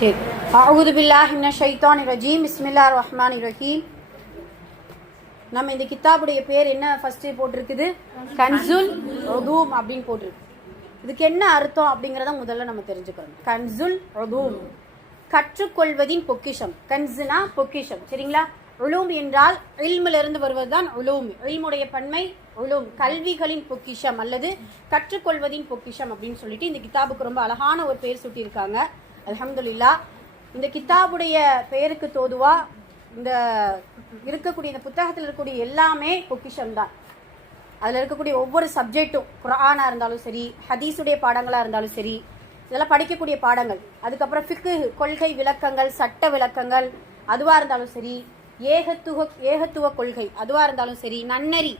சரி. அஊது பில்லாஹி மினஷ் ஷைத்தானிர் ரஜீம். பிஸ்மில்லாஹிர் ரஹ்மானிர் ரஹீம். நம்ம இந்த கித்தாபுடைய பேர் என்ன ஃபர்ஸ்ட் போட்டிருக்குது? கன்சுல் உலூம் அப்படின்னு போட்டிருக்கு. இதுக்கு என்ன அர்த்தம் அப்படிங்கிறத முதல்ல நம்ம தெரிஞ்சுக்கிறோம். கன்சுல் உலூம், கற்றுக்கொள்வதின் பொக்கிஷம். கன்சுனா பொக்கிஷம், சரிங்களா? உலூம் என்றால் இல்மிலிருந்து வருவதுதான் உலூம். இல்முடைய பன்மை உலூம், கல்விகளின் பொக்கிஷம் அல்லது கற்றுக்கொள்வதின் பொக்கிஷம் அப்படின்னு சொல்லிட்டு இந்த கித்தாபுக்கு ரொம்ப அழகான ஒரு பேர் சூட்டியிருக்காங்க. அல்ஹம்துலில்லாஹ். இந்த கித்தாபுடைய பெயருக்கு தோதுவா இந்த இருக்கக்கூடிய இந்த புத்தகத்தில் இருக்கக்கூடிய எல்லாமே பொக்கிஷம் தான். அதில் இருக்கக்கூடிய ஒவ்வொரு சப்ஜெக்டும், குர்ஆனா இருந்தாலும் சரி, ஹதீஸுடைய பாடங்களாக இருந்தாலும் சரி, இதெல்லாம் படிக்கக்கூடிய பாடங்கள். அதுக்கப்புறம் ஃபிக்ஹ், கொள்கை விளக்கங்கள், சட்ட விளக்கங்கள் அதுவாக இருந்தாலும் சரி, ஏகத்துவ கொள்கை அதுவாக இருந்தாலும் சரி, நன்னறி,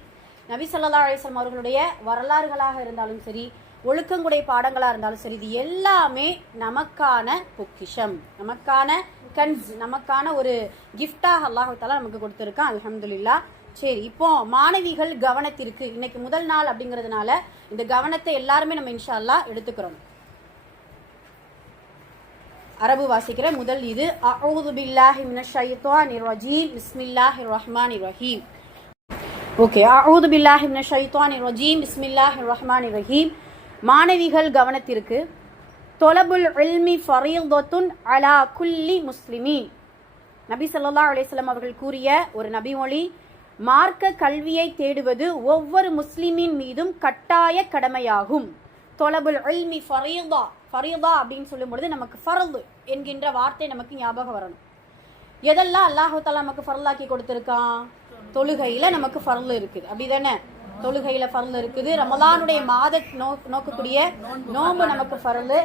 நபி ஸல்லல்லாஹு அலைஹி வஸல்லம் அவர்களுடைய வரலாறுகளாக இருந்தாலும் சரி, ஒழுக்கங்குடைய பாடங்களாக இருந்தாலும் சரி, இது எல்லாமே நமக்கான பொக்கிஷம், நமக்கான கன்ஸ், நமக்கான ஒரு கிஃப்டாக அல்லாஹ் தஆலா நமக்கு கொடுத்துருக்கான். அல்ஹம்துலில்லாஹ். சரி, இப்போ மாணவிகள் கவனத்திற்கு இன்னைக்கு முதல் நாள் அப்படிங்கிறதுனால இந்த கவனத்தை எல்லாருமே நம்ம இன்ஷா அல்லாஹ் எடுத்துக்கிறோம். அரபு வாசிக்கிற முதல் இது அஊது பில்லாஹி மினஷ் ஷைத்தானிர் ரஜீம். பிஸ்மில்லாஹிர் ரஹ்மானிர் ரஹீம். ஓகே, அஊது பில்லாஹி மினஷ் ஷைத்தானிர் ரஜீம். பிஸ்மில்லாஹிர் ரஹ்மானிர் ரஹீம். மாணவிகள் கவனத்திற்கு. தொலபுல் இல்மி ஃபரீதத்துன் அலா குல்லி முஸ்லிமீன். நபி ஸல்லல்லாஹு அலைஹி வஸல்லம் அவர்கள் கூறிய ஒரு நபிமொழி, மார்க்க கல்வியை தேடுவது ஒவ்வொரு முஸ்லிமின் மீதும் கட்டாய கடமையாகும். தொலபுல் இல்மி ஃபரீதா, ஃபரீதா அப்படின்னு சொல்லும் பொழுது நமக்கு ஃபர்து என்கின்ற வார்த்தை நமக்கு ஞாபகம் வரணும். எதெல்லாம் அல்லாஹ் தஆலா நமக்கு ஃபர்லாக்கி கொடுத்திருக்கான்? தொழுகையில நமக்கு ஃபர்ல் இருக்குது, அப்படிதானே? தொழுகையில ஃபர்ல் இருக்குது. ரமலானுடைய மாத நோக்கக்கூடிய நோன்பு நமக்கு ஃபர்ல்.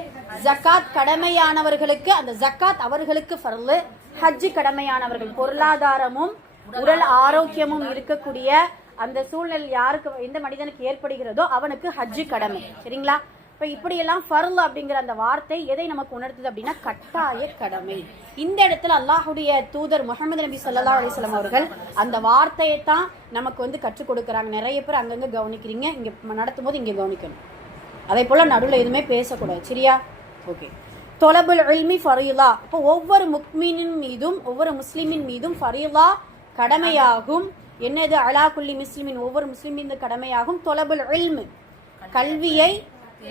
ஜக்காத் கடமையானவர்களுக்கு அந்த ஜக்காத் அவர்களுக்கு ஃபர்ல். ஹஜ் கடமையானவர்கள், பொருளாதாரமும் உடல் ஆரோக்கியமும் இருக்கக்கூடிய அந்த சூழ்நிலை யாருக்கு, எந்த மனிதனுக்கு ஏற்படுகிறதோ அவனுக்கு ஹஜ் கடமை, சரிங்களா? இப்ப இப்படியெல்லாம் ஃபர்ல் அப்படிங்கிற அந்த வார்த்தை எதை நமக்கு உணர்த்துது அப்படின்னா கட்டாய கடமை. இந்த இடத்துல அல்லாஹுடைய தூதர் முஹம்மது நபி ஸல்லல்லாஹு அலைஹி வஸல்லம் அவர்கள் அந்த வார்த்தையை தான் நமக்கு கற்றுக் கொடுக்குறாங்க. நிறைய பேர் அங்கங்க கவனிக்கிறீங்க, இங்க நடத்தும் போது இங்க கவனிக்கணும். அதே போல நடுவில் எதுவுமே பேசக்கூடாது, சரியா? ஓகே. தொலபுல் இல்மி ஃபரீலா, இப்போ ஒவ்வொரு முக்மீனின் மீதும் ஒவ்வொரு முஸ்லிமின் மீதும் ஃபரீலா கடமையாகும். என்னது? அலா குல்லி முஸ்லிமின், ஒவ்வொரு முஸ்லிமின் கடமையாகும். தொலபுல் இல்மு, கல்வியை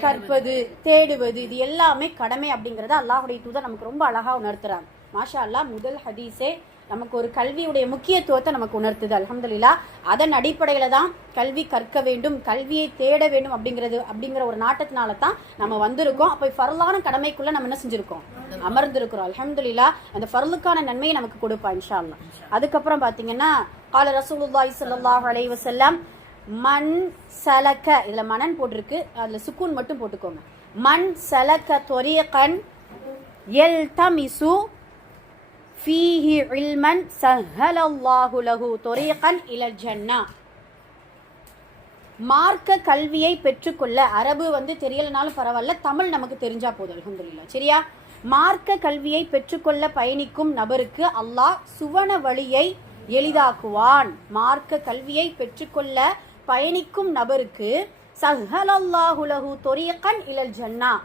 கற்பது, தேடுவது, இது எல்லாமே கடமை அப்படிங்கறத அல்லாஹ்வுடைய தூதர் நமக்கு ரொம்ப அழகா உணர்த்துறாங்க. மாஷா அல்லாஹ். முதல் ஹதீஸே நமக்கு ஒரு கல்வியுடைய முக்கியத்துவத்தை நமக்கு உணர்த்துது. அல்ஹம்துலில்லாஹ். அதன் அடிப்படையில தான் கல்வி கற்க வேண்டும், கல்வியை தேட வேண்டும் அப்படிங்கிற ஒரு நாட்டத்தினால தான் நம்ம வந்திருக்கோம். அப்போ ஃபர்லான கடமைக்குள்ள நம்ம என்ன செஞ்சிருக்கோம்? அமர்ந்திருக்கிறோம். அல்ஹம்துலில்லாஹ். அந்த ஃபர்லுக்கான நன்மையை நமக்கு கொடுப்பா இன்ஷா அல்லாஹ். அதுக்கப்புறம் பாத்தீங்கன்னா கால ரசூலுல்லாஹி ஸல்லல்லாஹு அலைஹி வஸல்லம் மன் சலக, இதுல மனன் போட்டிருக்கு, அதுல சுக்கூன் மட்டும் போட்டுக்கோங்க. மன் சலக தொரீகன் யல்தமிசு ஃபீஹி இல்மன் ஸஹலல்லாஹு லஹு தொரீகன் இலல் ஜன்னah. மார்க்க கல்வியை பெற்றுக்கொள்ள, அரபு தெரியலனாலும் பரவாயில்ல, தமிழ் நமக்கு தெரிஞ்சா போதும், அல்ஹம்துலில்லாஹ், சரியா? மார்க்க கல்வியை பெற்றுக்கொள்ள பயணிக்கும் நபருக்கு அல்லாஹ் சுவன வழியை எளிதாக்குவான். மார்க்க கல்வியை பெற்றுக்கொள்ள பயணிக்கும் நபருக்கு ஸஹலல்லாஹு லஹு தொரீகன் இலல் ஜன்னah.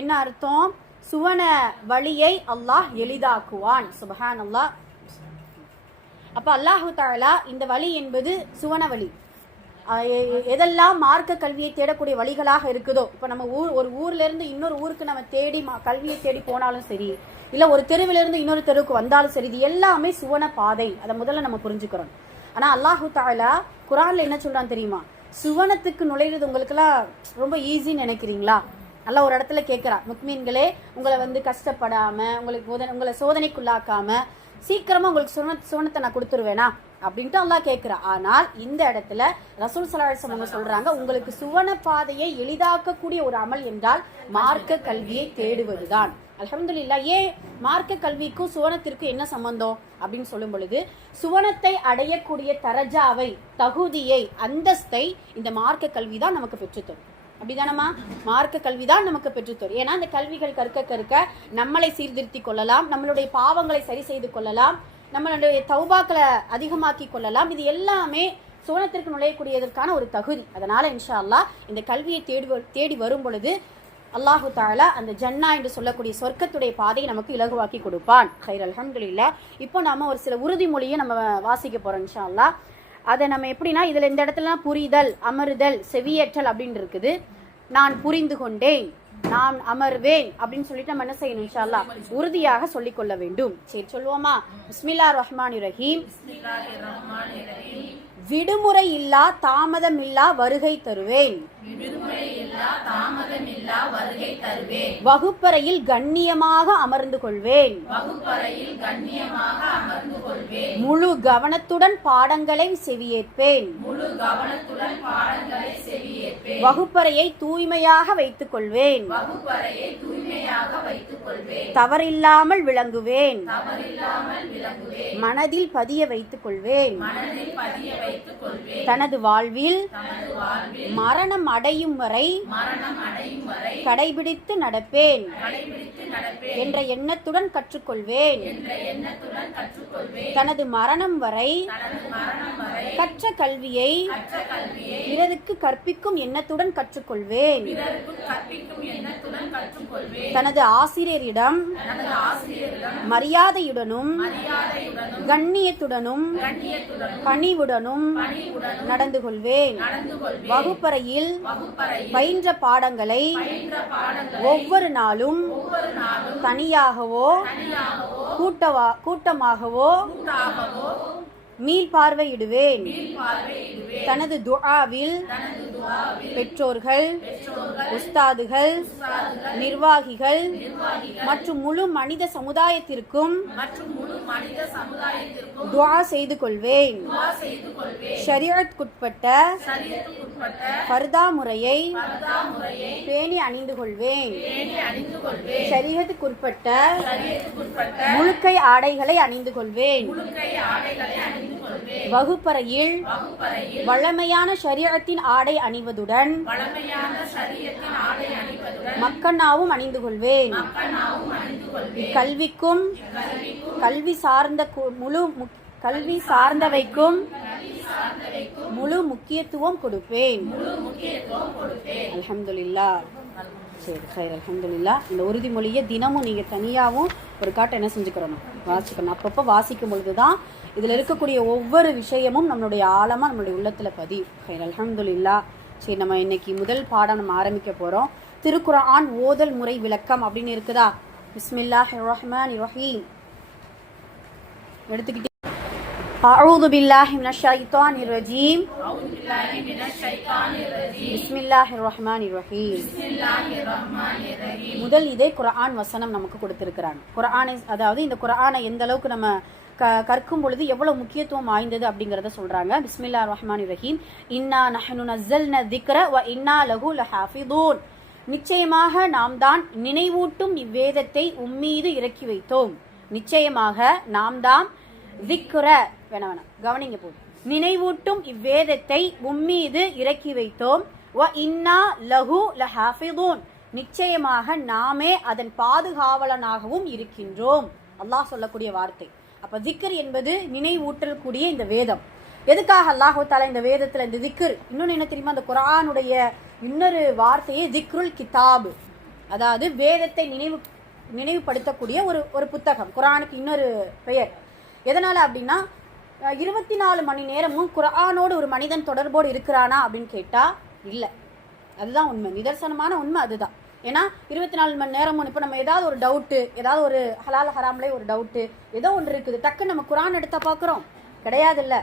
என்ன அர்த்தம்? சுவன வழியை அல்லாஹ் எளிதாக்குவான். சுப்ஹானல்லாஹ். அப்ப அல்லாஹு தஆலா இந்த வழி என்பது சுவன வழி. எதெல்லாம் மார்க்க கல்வியை தேடக்கூடிய வழிகளாக இருக்குதோ, இப்ப நம்ம ஒரு ஊர்ல இருந்து இன்னொரு ஊருக்கு நம்ம தேடி கல்வியை தேடி போனாலும் சரி, இல்ல ஒரு தெருவில இருந்து இன்னொரு தெருவுக்கு வந்தாலும் சரி, இது எல்லாமே சுவன பாதை. அதை முதல்ல நம்ம புரிஞ்சுக்கிறோம். ஆனா அல்லாஹு தஆலா குர்ஆன்ல என்ன சொல்றான் தெரியுமா? சுவனத்துக்கு நுழைறது உங்களுக்கு எல்லாம் ரொம்ப ஈஸின்னு நினைக்கிறீங்களா? நல்லா ஒரு இடத்துல கேட்கிறா, முக்மீன்களே, உங்களை கஷ்டப்படாம, உங்களை சோதனைக்குள்ளாக்காம சீக்கிரமா உங்களுக்கு சுவனத்தை நான் கொடுத்துருவேனா அப்படின்ட்டு அல்லாஹ் கேட்கிறா. ஆனால் இந்த இடத்துல ரசூல் ஸல்லல்லாஹு அலைஹி வஸல்லம் சொல்றாங்க, உங்களுக்கு சுவன பாதையை எளிதாக்கக்கூடிய ஒரு அமல் என்றால் மார்க்க கல்வியை தேடுவதுதான். அல்ஹம்துலில்லாஹ். ஏன் மார்க்க கல்விக்கும் சுவனத்திற்கும் என்ன சம்பந்தம் அப்படின்னு சொல்லும் பொழுது, சுவனத்தை அடையக்கூடிய தரஜாவை, தகுதியை, அந்தஸ்தை இந்த மார்க்க கல்வி தான் நமக்கு பெற்றுத்தரும். அப்படிதானம்மா? மார்க்க கல்விதான் நமக்கு பெற்றுத்தரும். ஏன்னா இந்த கல்விகள் கற்க நம்மளை சீர்திருத்தி கொள்ளலாம், நம்மளுடைய பாவங்களை சரி செய்து கொள்ளலாம், நம்மளுடைய தௌபாக்களை அதிகமாக்கி கொள்ளலாம். இது எல்லாமே சுவனத்திற்கு நுழையக்கூடியதற்கான ஒரு தகுதி. அதனால இன்ஷா அல்லாஹ் இந்த கல்வியை தேடி வரும் பொழுது அல்லாஹு தாலா அந்த ஜன்னா என்று சொல்லக்கூடிய சொர்க்கத்துடைய பாதையை நமக்கு இலகுவாக்கி கொடுப்பான். ஹைர் அல்ஹம்துலில்லாஹ். இப்போ நாம ஒரு சில உறுதிமொழியை நம்ம வாசிக்க போறோம் இன்ஷா அல்லாஹ். அதை நம்ம எப்படின்னா, இதில் இந்த இடத்துலலாம் புரிதல், அமருதல், செவியேற்றல் அப்படின்னு இருக்குது. நான் புரிந்து கொண்டேன், நான் அமர்வேன் அப்படின்னு சொல்லிட்டு நம்ம என்ன செய்யணும், இன்ஷா அல்லாஹ் உறுதியாக சொல்லிக் கொள்ள வேண்டும். சரி, சொல்லுவோமா? பிஸ்மில்லாஹிர் ரஹ்மானிர் ரஹீம். விடுமுறை இல்லா தாமதம் இல்லா வருகை தருவேன். வகுப்பறையில் கண்ணியமாக அமர்ந்து கொள்வேன். முழு கவனத்துடன் பாடங்களை செவியேற்பேன். வகுப்பறையை தூய்மையாக வைத்துக் கொள்வேன். தவறில்லாமல் விளங்குவேன். மனதில் பதிய வைத்துக் கொள்வேன். தனது வாழ்வில் மரணம் அடையும் வரை கடைபிடித்து நடப்பேன் என்ற எண்ணத்துடன் கற்றுக்கொள்வேன். தனது மரணம் வரை கற்ற கல்வியை பிறருக்கு கற்பிக்கும் எண்ணத்துடன் கற்றுக்கொள்வேன். தனது ஆசிரியரிடம் மரியாதையுடனும் கண்ணியத்துடனும் பணிவுடனும் நடந்து கொள்வேன். வகுப்பறையில் பயின்ற பாடங்களை ஒவ்வொரு நாளும் தனியாகவோ கூட்டமாகவோ மீள்பார்வையிடுவேன். தனது துஆவில் பெற்றோர்கள், உஸ்தாதுகள், நிர்வாகிகள் மற்றும் முழு மனித சமுதாயத்திற்கும் துஆ செய்து கொள்வேன். ஷரீஅத்துக்குட்பட்ட ஃபர்தா முறையை பேணி அணிந்து கொள்வேன். ஷரீஅத்துக்குட்பட்ட முழுக்கை ஆடைகளை அணிந்து கொள்வேன். வகுப்பறையில் வழமையான ஷரீஅத்தின் ஆடை அணிவதுடன் மக்கன்னாவும் அணிந்து கொள்வேன். கல்விக்கும் கல்வி சார்ந்தவைக்கும் முழு முக்கியத்துவம் கொடுப்பேன். அல்ஹம்துலில்லாஹ். சரி, ஹைர் அல்ஹம்துலில்லாஹ். இந்த உறுதிமொழியை தினமும் நீங்கள் தனியாகவும் ஒரு காட்டை என்ன செஞ்சுக்கிறணும், வாசிக்கணும். அப்பப்போ வாசிக்கும் பொழுது தான் இதில் இருக்கக்கூடிய ஒவ்வொரு விஷயமும் நம்மளுடைய ஆழமாக நம்மளுடைய உள்ளத்தில் பதியும். ஹைர் அல்ஹம்துலில்லாஹ். சரி, நம்ம இன்னைக்கு முதல் பாடம் நம்ம ஆரம்பிக்க போகிறோம். திருக்குர்ஆன் ஓதல் முறை விளக்கம் அப்படின்னு இருக்குதா? பிஸ்மில்லாஹிர் ரஹ்மானிர் ரஹீம் எடுத்துக்கிட்டு أعوذ بالله من الشيطان الرجيم بسم الله الرحمن الرحيم. முதல் இதே குர்ஆன் வசனம் நமக்கு கொடுத்திருக்கிறாங்க. குர்ஆனை, அதாவது இந்த குர்ஆனை எந்த அளவுக்கு நம்ம கற்கும் பொழுது எவ்வளவு முக்கியத்துவம் வாய்ந்தது அப்படிங்கறத சொல்றாங்க. பிஸ்மில்லாஹிர் ரஹ்மானிர் ரஹீம். இன்னா நஹ்னு நஸல்னா ذிக்ர வ இன்னா லஹு லஹாஃபிதூன். நிச்சயமாக நாம் தான் நினைவூட்டும் இவ்வேதத்தை உம்மீது இறக்கி வைத்தோம். நிச்சயமாக நாம் தான் ذிக்ர வேணாம் கவனிங்க போது நினைவூட்டும் இவ்வேதத்தை உம்மீது இறக்கி வைத்தோம். வ இன்னா லஹு லஹாஃபிதூன். நிச்சயமாக நாமே அதன் பாதுகாவலனாகவும் இருக்கின்றோம். அல்லாஹ் சொல்லக்கூடிய வார்த்தை. அப்ப திக்ர் என்பது நினைவூட்டல் கூடிய இந்த வேதம். எதுக்காக அல்லாஹு தஆலா இந்த வேதத்துல இந்த திக்ர், இன்னொன்னு என்ன தெரியுமா, அந்த குர்ஆனுடைய இன்னொரு வார்த்தையே திக்ருல் கிதாப், அதாவது வேதத்தை நினைவுபடுத்தக்கூடிய ஒரு புத்தகம். குர்ஆனுக்கு இன்னொரு பெயர். எதனால அப்படின்னா, 24 மணி நேரமும் குர்ஆனோடு ஒரு மனிதன் தொடர்போடு இருக்கிறானா அப்படின்னு கேட்டா இல்ல. அதுதான் உண்மை, நிதர்சனமான உண்மை அதுதான். ஏன்னா 24 மணி நேரமும் இப்போ நம்ம ஏதாவது ஒரு டவுட்டு, ஏதாவது ஒரு ஹலால் ஹராம்லே ஒரு டவுட்டு, ஏதோ ஒன்று இருக்குது, டக்குன்னு நம்ம குர்ஆன் எடுத்தா பார்க்குறோம் கிடையாது. இல்லை,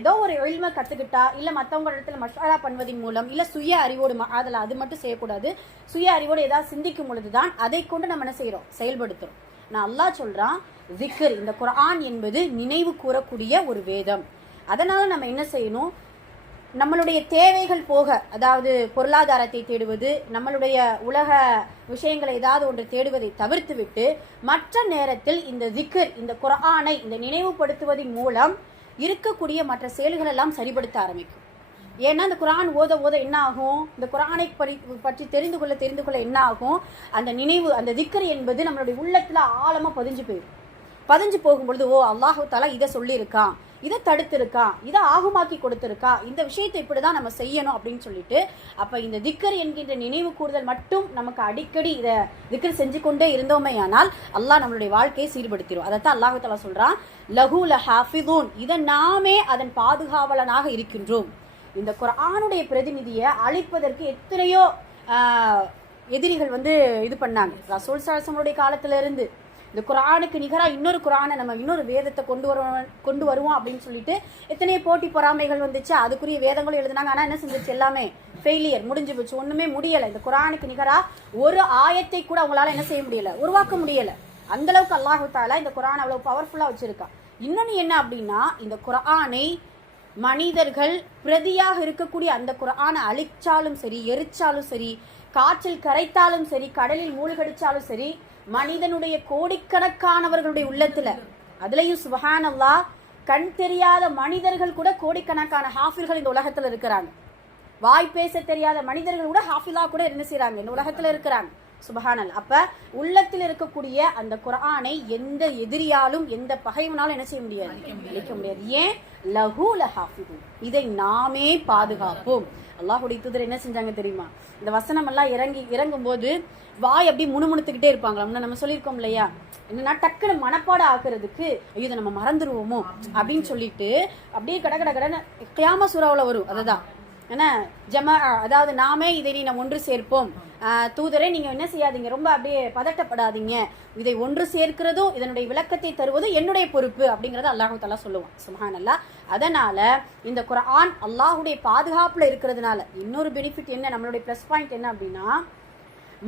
ஏதோ ஒரு இல்மை கற்றுக்கிட்டா, இல்லை மற்றவங்க இடத்துல மஷாரா பண்ணுவதன் மூலம், இல்லை சுய அறிவோடு, அதில் அது மட்டும் செய்யக்கூடாது, சுய அறிவோடு ஏதாவது சிந்திக்கும் பொழுது தான் அதை கொண்டு நம்ம என்ன செய்கிறோம், செயல்படுத்துகிறோம். நான் அல்லாஹ் சொல்கிறான், திக்ர், இந்த குர்ஆன் என்பது நினைவு கூறக்கூடிய ஒரு வேதம். அதனால் நம்ம என்ன செய்யணும், நம்மளுடைய தேவைகள் போக, அதாவது பொருளாதாரத்தை தேடுவது, நம்மளுடைய உலக விஷயங்களை ஏதாவது ஒன்று தேடுவதை தவிர்த்து விட்டு மற்ற நேரத்தில் இந்த திக்ர், இந்த குர்ஆனை இந்த நினைவுபடுத்துவதன் மூலம் இருக்கக்கூடிய மற்ற செயல்கள் எல்லாம் சரிபடுத்த ஆரம்பிக்கும். ஏன்னா இந்த குர்ஆன் ஓத ஓத என்ன ஆகும், இந்த குர்ஆனை பற்றி தெரிந்து கொள்ள என்ன ஆகும், அந்த நினைவு, அந்த திக்ர் என்பது நம்மளுடைய உள்ளத்துல ஆழமா பதிஞ்சு போயிடும். பதிஞ்சு போகும்பொழுது ஓ அல்லாஹு தாலா இதை சொல்லியிருக்கான், இதை தடுத்திருக்கான், இதை ஆகுமாக்கி கொடுத்திருக்கா, இந்த விஷயத்தை இப்படிதான் நம்ம செய்யணும் அப்படின்னு சொல்லிட்டு அப்ப இந்த திக்கர் என்கின்ற நினைவு கூறுதல் மட்டும் நமக்கு அடிக்கடி இதை திக்கர் செஞ்சு கொண்டே இருந்தோமே ஆனால் அல்லாஹ் நம்மளுடைய வாழ்க்கையை சீர்படுத்திடும். அதைத்தான் அல்லாஹு தாலா சொல்றான், லஹு லஹாஃபிதூன், இதை நாமே அதன் பாதுகாவலனாக இருக்கின்றோம். இந்த குர்ஆனுடைய பிரதிநிதியை அழிப்பதற்கு எத்தனையோ எதிரிகள் இது பண்ணாங்க. ரசூல் ஸல்லல்லாஹு அலைஹி வஸல்லம் காலத்துல இருந்து இந்த குர்ஆனுக்கு நிகராக இன்னொரு குர்ஆனை நம்ம இன்னொரு வேதத்தை கொண்டு வருவோம் அப்படின்னு சொல்லிட்டு எத்தனையோ போட்டி பொறாமைகள் வந்துச்சு. அதுக்குரிய வேதங்களும் எழுதினாங்க. ஆனால் என்ன செஞ்சிச்சு, எல்லாமே ஃபெயிலியர், முடிஞ்சு போச்சு, ஒன்றுமே முடியலை. இந்த குர்ஆனுக்கு நிகராக ஒரு ஆயத்தை கூட அவங்களால என்ன செய்ய முடியலை, உருவாக்க முடியலை. அந்த அளவுக்கு அல்லாஹு தஆலா இந்த குர்ஆனை அவ்வளவு பவர்ஃபுல்லாக வச்சிருக்கா. இன்னொன்று என்ன அப்படின்னா, இந்த குர்ஆனை மனிதர்கள் பிரதியாக இருக்கக்கூடிய அந்த குர்ஆனை அழிச்சாலும் சரி, எரிச்சாலும் சரி, காற்றில் கரைத்தாலும் சரி, கடலில் மூழ்கடிச்சாலும் சரி, மனிதனுடைய கோடிக்கணக்கானவர்களுடைய உள்ளத்துல, அதுலயும் சுப்ஹானல்லாஹ் கண் தெரியாத மனிதர்கள் கூட கோடிக்கணக்கான ஹாஃபிர்கள் இந்த உலகத்துல இருக்கிறாங்க. வாய் பேச தெரியாத மனிதர்கள் கூட ஹாஃபிலா கூட என்ன செய்யறாங்க, இந்த உலகத்துல இருக்கிறாங்க. சுப்ஹானல்லாஹ். அப்ப உள்ளத்தில் இருக்கக்கூடிய அந்த குர்ஆனை எந்த எதிரியாலும் எந்த பகைவனாலும் என்ன செய்ய முடியாது, அழிக்க முடியாது. ஏன், லஹு லஹாஃபிதூன், இதை நாமே பாதுகாப்போம். அல்லாஹ்வுடைய தூதர் என்ன செஞ்சாங்க தெரியுமா, இந்த வசனம் எல்லாம் இறங்கும் போது வாய் அப்படியே முணுமுணுத்துக்கிட்டே இருப்பாங்களா. நம்ம சொல்லியிருக்கோம் இல்லையா, என்னன்னா டக்குன்னு மனப்பாடம் ஆக்குறதுக்கு ஐயோ இதை நம்ம மறந்துடுவோமோ அப்படின்னு சொல்லிட்டு அப்படியே கடன்னு கியாம சூராவில் வரும். அதுதான் ஏன்னா அதாவது நாமே இதை நம்ம ஒன்று சேர்ப்போம், தூதரே நீங்க என்ன செய்யாதீங்க, ரொம்ப அப்படியே பதட்டப்படாதீங்க, இதை ஒன்று சேர்க்கிறதும் இதனுடைய விளக்கத்தை தருவதும் என்னுடைய பொறுப்பு அப்படிங்கறத அல்லாஹு தஆலா சொல்லுவான். சுப்ஹானல்லாஹ். அதனால இந்த குர்ஆன் அல்லாஹுடைய பாதுகாப்புல இருக்கிறதுனால இன்னொரு பெனிஃபிட் என்ன, நம்மளுடைய பிளஸ் பாயிண்ட் என்ன அப்படின்னா,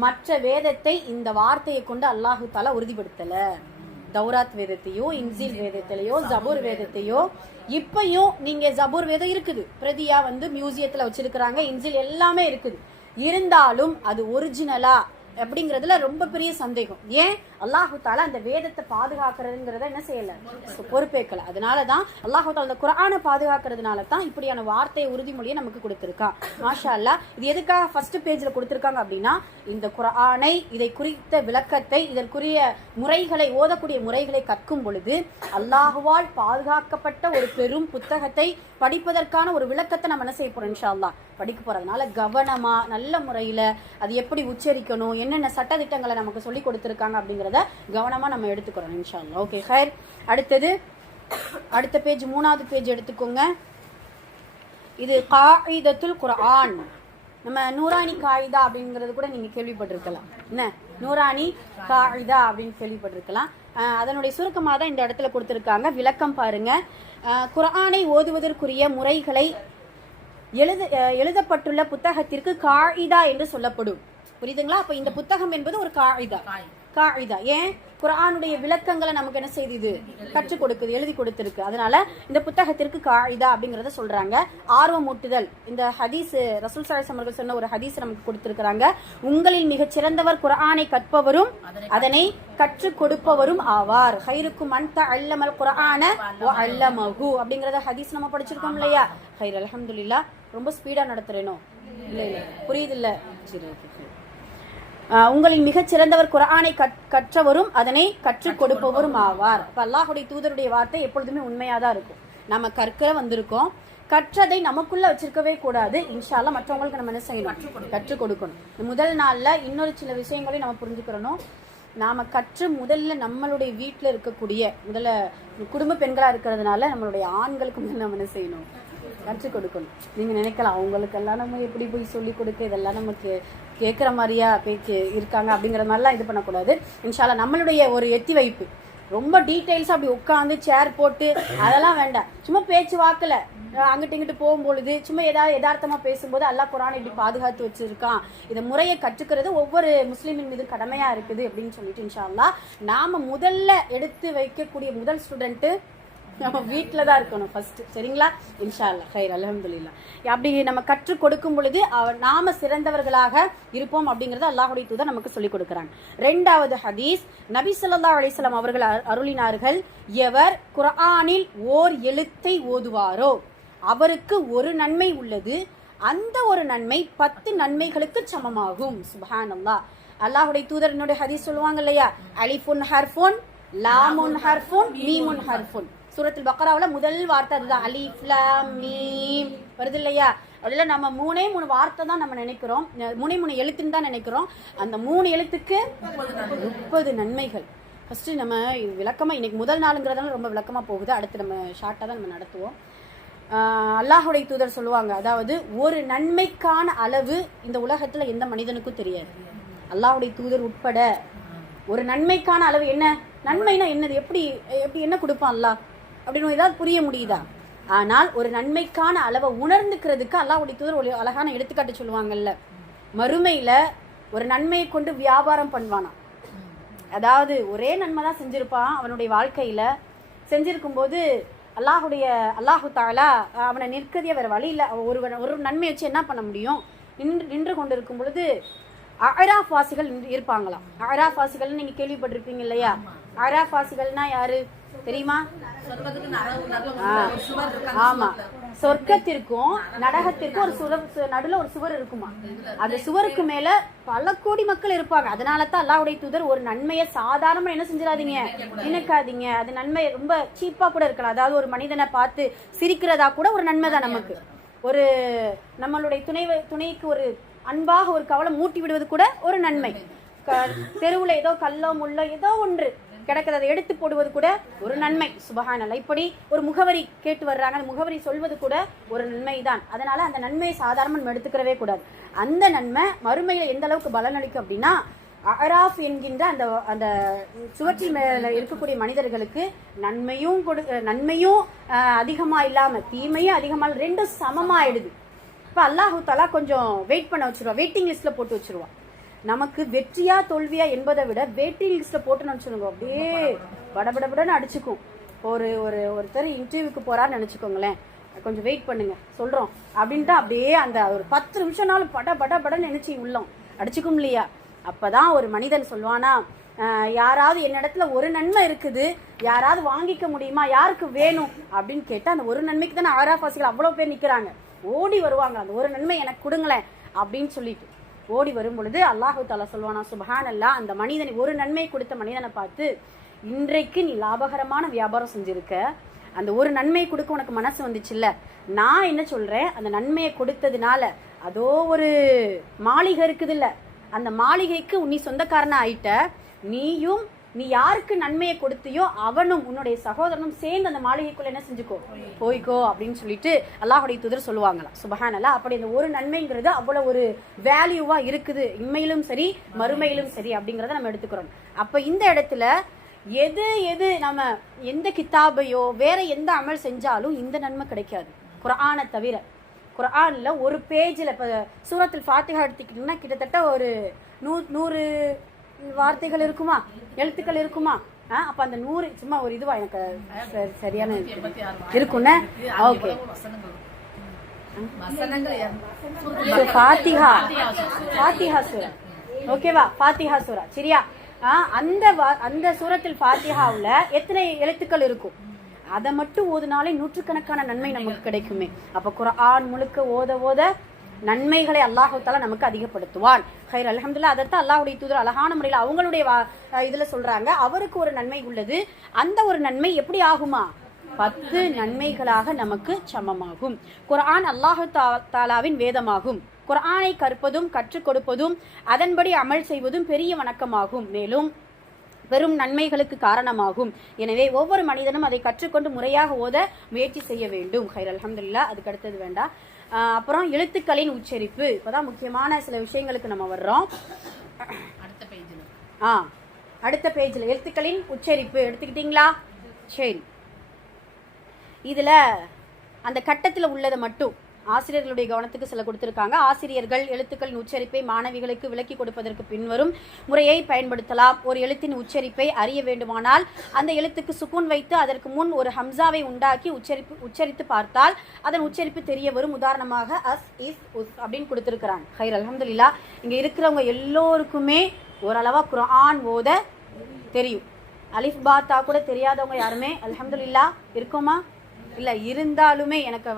மற்ற வேதத்தை இந்த வார்த்தையை கொண்டு அல்லாஹு தஆலா உறுதிப்படுத்தல. தௌராத் வேதத்தையோ, இன்ஜீல் வேதத்திலேயோ, ஜபூர் வேதத்தையோ, இப்பயும் நீங்க ஜபூர் வேதம் இருக்குது, பிரதியா மியூசியத்துல வச்சிருக்கிறாங்க, இன்ஜீல் எல்லாமே இருக்குது. இருந்தாலும் அது ஒரிஜினலா அப்படிங்கறதுல ரொம்ப பெரிய சந்தேகம். ஏன், அல்லாஹு தஆலா அந்த வேதத்தை பாதுகாக்கிறதுங்கிறத என்ன செய்யல, பொறுப்பேற்கல. அதனாலதான் அல்லாஹு தஆலா அந்த குர்ஆனை பாதுகாக்கிறதுனால தான் இப்படியான வார்த்தை உறுதிமொழியை நமக்கு கொடுத்திருக்கா. மாஷா அல்லாஹ். இது எதுக்காக ஃபர்ஸ்ட் பேஜ்ல கொடுத்திருக்காங்க அப்படின்னா, இந்த குர்ஆனை, இதை குறித்த விளக்கத்தை, இதற்குரிய முறைகளை, ஓதக்கூடிய முறைகளை கற்கும் பொழுது அல்லாஹுவால் பாதுகாக்கப்பட்ட ஒரு பெரும் புத்தகத்தை படிப்பதற்கான ஒரு விளக்கத்தை நம்ம என்ன செய்ய போறோம், இன்ஷா அல்லாஹ் படிக்க போறதுனால கவனமா நல்ல முறையில அது எப்படி உச்சரிக்கணும், என்னென்ன சட்டதிட்டங்களை நமக்கு சொல்லி கொடுத்திருக்காங்க அப்படிங்கறத கவனமா நம்ம எடுத்துக்கிறோம் இன்ஷா அல்லாஹ். ஓகே ஹைர். அடுத்த பேஜ், 3வது பேஜ் எடுத்துக்கோங்க. இது காயிதத்துல் குர்ஆன். நம்ம நூரானி காயிதா அப்படிங்கிறது கூட நீங்க கேள்விப்பட்டிருக்கலாம். என்ன நூரானி காயிதா அப்படின்னு கேள்விப்பட்டிருக்கலாம். அதனுடைய சுருக்கமாக தான் இந்த இடத்துல கொடுத்திருக்காங்க. விளக்கம் பாருங்க. குர்ஆனை ஓதுவதற்குரிய முறைகளை எழுதப்பட்டுள்ள புத்தகத்திற்கு காயிதா என்று சொல்லப்படும். புரியுதுங்களா? அப்ப இந்த புத்தகம் என்பது ஒரு காயிதா. ஏன், குர்ஆனுடைய விளக்கங்களை நமக்கு என்ன செய்து கற்றுக் கொடுக்குது, எழுதி கொடுத்திருக்கு. அதனால இந்த புத்தகத்திற்கு காயிதா அப்படிங்கறத சொல்றாங்க. ஆர்வமூட்டுதல். இந்த ஹதீஸ் ரசூல் ஸல்லல்லாஹு அலைஹி வஸல்லம் சொன்ன ஒரு ஹதீஸ் நமக்கு கொடுத்திருக்கிறாங்க. உங்களில் மிகச் சிறந்தவர் குர்ஆனை கற்பவரும் அதனை கற்றுக் கொடுப்பவரும் ஆவார். ஹைருக்கும் மன் தஅல்லமல் குர்ஆன வ அல்லமஹு அப்படிங்கறத ஹதீஸ் நம்ம படிச்சிருக்கோம் இல்லையா? ஹைர், அல்ஹம்துலில்லாஹ். ரொம்ப ஸ்பீடா நடத்துறேனோ? இல்ல புரியுது இல்ல? சரி, உங்களின் மிகச் சிறந்தவர் குர்ஆனை கற்றவரும் அதனை கற்றுக் கொடுப்பவரும் ஆவார். இப்ப அல்லாஹ்வுடைய தூதருடைய வார்த்தை எப்பொழுதுமே உண்மையாதான் இருக்கும். நம்ம கற்க வந்திருக்கோம், கற்றதை நமக்குள்ள வச்சிருக்கவே கூடாது. இன்ஷா அல்லாஹ் மற்றவங்களுக்கு நம்ம என்ன செய்யணும், கற்றுக் கொடுக்கணும். முதல் நாள்ல இன்னொரு சில விஷயங்களையும் நம்ம புரிஞ்சுக்கிறணும். நாம கற்று முதல்ல நம்மளுடைய வீட்டுல இருக்கக்கூடிய முதல்ல குடும்ப பெண்களா இருக்கிறதுனால நம்மளுடைய ஆண்களுக்கு முதல்ல நம்ம என்ன செய்யணும், கற்றுக் கொடுக்கணும். நீங்க நினைக்கலாம் அவங்களுக்கெல்லாம் நம்ம எப்படி போய் சொல்லி கொடுக்க, இதெல்லாம் நமக்கு கேட்குற மாதிரியா பேச்சு இருக்காங்க அப்படிங்கிற மாதிரிலாம் இது பண்ணக்கூடாது. இன்ஷா அல்லாஹ் நம்மளுடைய ஒரு எத்தி வைப்பு ரொம்ப டீட்டெயில்ஸாக அப்படி உட்காந்து சேர் போட்டு அதெல்லாம் வேண்டாம். சும்மா பேச்சு வாக்கில் அங்கிட்டு இங்கிட்டு போகும்பொழுது சும்மா ஏதாவது யதார்த்தமாக பேசும்போது அல்லாஹ் குர்ஆனை இப்படி பாதுகாத்து வச்சிருக்கான், இதை முறையை கற்றுக்கிறது ஒவ்வொரு முஸ்லீமின் மீது கடமையாக இருக்குது அப்படின்னு சொல்லிட்டு இன்ஷா அல்லாஹ் நாம முதல்ல எடுத்து வைக்கக்கூடிய முதல் ஸ்டூடெண்ட்டு நம்ம வீட்டில் தான் இருக்கணும் ஃபர்ஸ்ட். சரிங்களா? இன்ஷா அல்லாஹ் ஹைர், அல்ஹம்துலில்லாஹ். அப்படி நம்ம கற்றுக் கொடுக்கும் பொழுது நாம சிறந்தவர்களாக இருப்போம் அப்படிங்கறத அல்லாஹ்வுடைய தூதர் நமக்கு சொல்லிக் கொடுக்குறாங்க. 2வது ஹதீஸ், நபி ஸல்லல்லாஹு அலைஹி வஸல்லம் அவர்கள் அருளினார்கள், எவர் குர்ஆனில் ஓர் எழுத்தை ஓதுவாரோ அவருக்கு ஒரு நன்மை உள்ளது, அந்த ஒரு நன்மை 10 நன்மைகளுக்கு சமமாகும். சுப்ஹானல்லாஹ். அல்லாஹ்வுடைய தூதர் என்னுடைய ஹதீஸ் சொல்லுவாங்க இல்லையா, அலிஃபுன் ஹர்ஃபுன் லாமுன் ஹர்ஃபுன் மீமுன் ஹர்ஃபுன். சூரத்துல் பக்ராவுல முதல் வார்த்தை அதுதான், அலிஃப் லாம் மீம் வருது இல்லையா? அதுல நம்ம 3 வார்த்தை தான் நம்ம நினைக்கிறோம், 3 எழுத்துன்னு தான் நினைக்கிறோம். அந்த 3 எழுத்துக்கு 30 நன்மைகள். ஃபர்ஸ்ட் நம்ம இது விளக்கமா, இன்னைக்கு முதல் நாளுங்கிறதால ரொம்ப விளக்கமா போகுது. அடுத்து நம்ம ஷார்ட்டா தான் நம்ம நடத்துவோம். அல்லாஹுடைய தூதர் சொல்லுவாங்க, அதாவது ஒரு நன்மைக்கான அளவு இந்த உலகத்துல எந்த மனிதனுக்கும் தெரியாது, அல்லாஹுடைய தூதர் உட்பட. ஒரு நன்மைக்கான அளவு என்ன, நன்மைனா என்னது, எப்படி எப்படி என்ன கொடுப்பான் அல்லாஹ் அப்படின்னு ஏதாவது புரிய முடியுதா? ஆனால் ஒரு நன்மைக்கான அளவை உணர்ந்துக்கிறதுக்கு அல்லாஹ்வுடைய தூதர் ஒரு அழகான எடுத்துக்காட்டு சொல்லுவாங்கல்ல. மறுமையில ஒரு நன்மையை கொண்டு வியாபாரம் பண்ணுவானா, அதாவது ஒரே நன்மை தான் செஞ்சிருப்பான் அவனுடைய வாழ்க்கையில. செஞ்சிருக்கும் போது அல்லாஹு தாலா அவனை நிற்கதிய வேற வழி இல்லை, ஒரு நன்மை வச்சு என்ன பண்ண முடியும்? நின்று கொண்டு இருக்கும் பொழுது அராஃப் வாசிகள் இருப்பாங்களாம். அராஃப் வாசிகள் நீங்க கேள்விப்பட்டிருப்பீங்க இல்லையா? அராஃப் வாசிகள்னா யாரு தெரியுமா? ஆமா, சொர்க்கத்திற்கும் நரகத்திற்கும் ஒரு நடுல ஒரு சுவர் இருக்குமா. அந்த சுவருக்கு மேல பல கோடி மக்கள் இருப்பாங்க. அதனாலதான் அல்லாஹ்வுடைய தூதர் ஒரு நன்மையை சாதாரணமா என்ன செஞ்சிடாதீங்க, நினைக்காதீங்க. அது நன்மை ரொம்ப சீப்பா கூட இருக்கலாம். அதாவது ஒரு மனிதனை பார்த்து சிரிக்கிறதா கூட ஒரு நன்மை தான் நமக்கு. ஒரு நம்மளுடைய துணைக்கு ஒரு அன்பாக ஒரு கவலை மூட்டி விடுவது கூட ஒரு நன்மை. தெருவுல ஏதோ கல்லோ முள்ளோ ஏதோ ஒன்று கிடக்கிறது, அதை எடுத்து போடுவது கூட ஒரு நன்மை. சுபஹானல்லாஹ். இப்படி ஒரு முகவரி கேட்டு வர்றாங்க, அந்த முகவரி சொல்வது கூட ஒரு நன்மை தான். அதனால அந்த நன்மையை சாதாரண நம்ம எடுத்துக்கிறவே கூடாது. அந்த நன்மை மறுமையில எந்த அளவுக்கு பலனளிக்கும் அப்படின்னா, அராஃப் என்கின்ற அந்த அந்த சுவற்றின் மேல இருக்கக்கூடிய மனிதர்களுக்கு நன்மையும் அதிகமா இல்லாம தீமையும் அதிகமா, ரெண்டும் சமமாயிடுது. இப்ப அல்லாஹு தஆலா கொஞ்சம் வெயிட் பண்ண வச்சிருவா, வெயிட்டிங் லிஸ்ட்ல போட்டு வச்சிருவா. நமக்கு வெற்றியா தோல்வியா என்பதை விட வெயிட்டிங் லிஸ்ட்ல போட்டுன்னு வச்சுருங்க, அப்படியே படபடபடன்னு அடிச்சுக்கும். ஒருத்தர் இன்டர்வியூக்கு போறான்னு நினைச்சுக்கோங்களேன், கொஞ்சம் வெயிட் பண்ணுங்க சொல்றோம் அப்படின்ட்டு அப்படியே அந்த ஒரு 10 நிமிஷம்னாலும் படன்னு நினைச்சு உள்ளோம் அடிச்சுக்கும் இல்லையா? அப்பதான் ஒரு மனிதன் சொல்வானா, யாராவது என்னிடத்துல ஒரு நன்மை இருக்குது, யாராவது வாங்கிக்க முடியுமா, யாருக்கு வேணும் அப்படின்னு கேட்டா, அந்த ஒரு நன்மைக்கு தானே ஆராஃபாசிகள் அவ்வளவு பேர் நிக்கிறாங்க, ஓடி வருவாங்க, அந்த ஒரு நன்மை எனக்கு கொடுங்களேன் அப்படின்னு சொல்லிட்டு ஓடி வரும் பொழுது அல்லாஹு தஆலா சொல்வானா, சுப்ஹானல்லாஹ், அந்த மனிதனை, ஒரு நன்மை கொடுத்த மனிதனை பார்த்து, இன்றைக்கு நீ லாபகரமான வியாபாரம் செஞ்சிருக்க, அந்த ஒரு நன்மையை கொடுக்க உனக்கு மனசு வந்துச்சுல்ல, நான் என்ன சொல்றேன், அந்த நன்மையை கொடுத்ததுனால அதோ ஒரு மாளிகை இருக்குது இல்ல, அந்த மாளிகைக்கு நீ சொந்தக்காரனா ஆயிட்ட, நீ யாருக்கு நன்மையை கொடுத்தியோ அவனும் உன்னுடைய சகோதரனும் சேர்ந்து அந்த மாளிகைக்குள்ள என்ன செஞ்சுக்கோ, போய்க்கோ அப்படின்னு சொல்லிட்டு அல்லாஹ்வுடைய தூதர் சொல்லுவாங்களாம். சுப்ஹானல்லாஹ். அப்படி அந்த ஒரு நன்மைங்கிறது அவ்வளவு ஒரு வேல்யூவா இருக்குது, இம்மையிலும் சரி மறுமையிலும் சரி அப்படிங்கறத நம்ம எடுத்துக்கிறோம். அப்ப இந்த இடத்துல எது நம்ம எந்த கிதாபையோ வேற எந்த அமல் செஞ்சாலும் இந்த நன்மை கிடைக்காது, குர்ஆனை தவிர. குர்ஆன்ல ஒரு பேஜ்ல இப்ப சூரத்துல் ஃபாத்திஹா எடுத்துக்கிட்டீங்கன்னா கிட்டத்தட்ட ஒரு 100 வார்த்தைகள் இருக்குமா, எழுத்துக்கள் இருக்குமா? அப்ப அந்த 100 சும்மா ஒரு இதுவா எனக்கு சரியான இருக்குன்னு. ஓகே, ஃபாத்திஹா சூரா, ஓகேவா? ஃபாத்திஹா சூரா சரியா? அந்த சூரத்துல் ஃபாத்திஹாவுல எத்தனை எழுத்துக்கள் இருக்கும்? அதை மட்டும் ஓதுனாலே நூற்றுக்கணக்கான நன்மை நமக்கு கிடைக்குமே. அப்ப குர்ஆன் முழுக்க ஓத நன்மைகளை அல்லாஹ் தஆலா நமக்கு அதிகப்படுத்துவான். ஹைர், அல்ஹம்துலில்லாஹ். அதைத்தான் அல்லாஹ்வுடைய தூதர் அழகான முறையில் அவங்களுடைய இதுல சொல்றாங்க, அவருக்கு ஒரு நன்மை உள்ளது, அந்த ஒரு நன்மை எப்படி ஆகுமா, 10 நன்மைகளாக நமக்கு சமமாகும். குர்ஆன் அல்லாஹ் தஆலாவின் வேதமாகும். குர்ஆனை கற்பதும் கற்றுக் கொடுப்பதும் அதன்படி அமல் செய்வதும் பெரிய வணக்கமாகும், மேலும் பெரும் நன்மைகளுக்கு காரணமாகும். எனவே ஒவ்வொரு மனிதனும் அதை கற்றுக்கொண்டு முறையாக ஓத முயற்சி செய்ய வேண்டும். ஹைர், அல்ஹம்துலில்லாஹ். அதுக்கு அடுத்தது வேண்டாம். அப்புறம் எழுத்துக்களின் உச்சரிப்பு, இப்பதான் முக்கியமான சில விஷயங்களுக்கு நம்ம வர்றோம். அடுத்த பேஜ்ல எழுத்துக்களின் உச்சரிப்பு எடுத்துக்கிட்டீங்களா? சரி, இதுல அந்த கட்டத்துல உள்ளதை மட்டும் ஆசிரியர்களுடைய கவனத்துக்கு சில கொடுத்திருக்காங்க. ஆசிரியர்கள் எழுத்துக்களின் உச்சரிப்பை மாணவிகளுக்கு விளக்கி கொடுப்பதற்கு பின்வரும் முறையை பயன்படுத்தலாம். ஒரு எழுத்தின் உச்சரிப்பை அறிய வேண்டுமானால் அந்த எழுத்துக்கு சுக்கூன் வைத்து அதற்கு முன் ஒரு ஹம்சாவை உண்டாக்கி உச்சரித்து பார்த்தால் அதன் உச்சரிப்பு தெரிய வரும். உதாரணமாக அஸ், இஸ், உஸ் அப்படின்னு கொடுத்திருக்கிறாங்க. ஹைர், அல்ஹம்துலில்லாஹ். இங்க இருக்கிறவங்க எல்லோருக்குமே ஓரளவா குர்ஆன் ஓத தெரியும். அலிஃப் பா தா கூட தெரியாதவங்க யாருமே அல்ஹம்துலில்லாஹ் இருக்கோமா? இல்ல, இருந்தாலுமே எனக்கு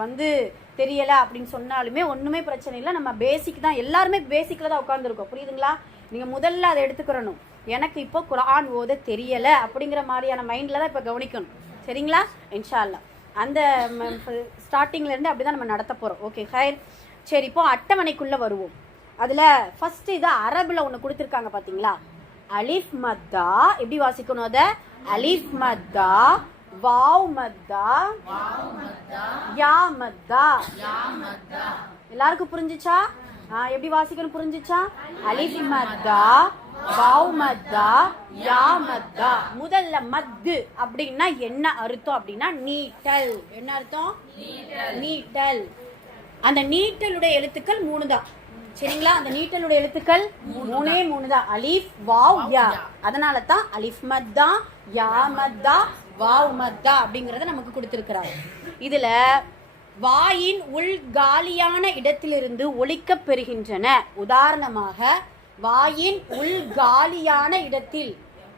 தெரியல அப்படின்னு சொன்னாலுமே ஒண்ணுமே பிரச்சனை இல்லை. நம்ம பேசிக் தான், எல்லாருமே பேசிக்ல தான் உட்கார்ந்துருக்கோம், புரியுதுங்களா? நீங்க முதல்ல அதை எடுத்துக்கிறணும். எனக்கு இப்போ குர்ஆன் ஓத தெரியலை அப்படிங்கிற மாதிரியான மைண்டில் தான் இப்போ கவனிக்கணும். சரிங்களா? இன்ஷா அல்லாஹ் அந்த ஸ்டார்டிங்லேருந்து அப்படி தான் நம்ம நடத்த போகிறோம். ஓகே ஹைர். சரி, இப்போ அட்டவணைக்குள்ளே வருவோம். அதில் ஃபஸ்ட்டு இதை அரபில் ஒன்று கொடுத்துருக்காங்க பார்த்தீங்களா? அலிஃப் மத்தா எப்படி வாசிக்கணும்? அதை அலிஃப் மத்தா, வாவ் மத்தா, யா மத்தா. எல்லாருக்கும் புரிஞ்சிச்சா? எப்படி வாசிக்கணும் புரிஞ்சிச்சா? அலிஃப் மத்தா, வாவ் மத்தா, யா மத்தா. முதல்ல மத்து அப்படின்னா என்ன அர்த்தம் அப்படின்னா நீட்டல். என்ன அர்த்தம்? நீட்டல். அந்த நீட்டலுடைய எழுத்துக்கள் 3 தான். சரிங்களா? அந்த நீட்டலுடைய எழுத்துக்கள் 3 தான். அலிஃப் வாவ் யா. அதனால தான் அலிஃப் மத்தா, யா மத்தா, வாவ் மத்தா அப்படிங்கறத நமக்கு கொடுத்திருக்கிறார். இதுல வாயின் உள் காலியான இடத்திலிருந்து ஒலிக்க பெறுகின்றன. உதாரணமாக வாயின் உள் காலியான இடத்தில்,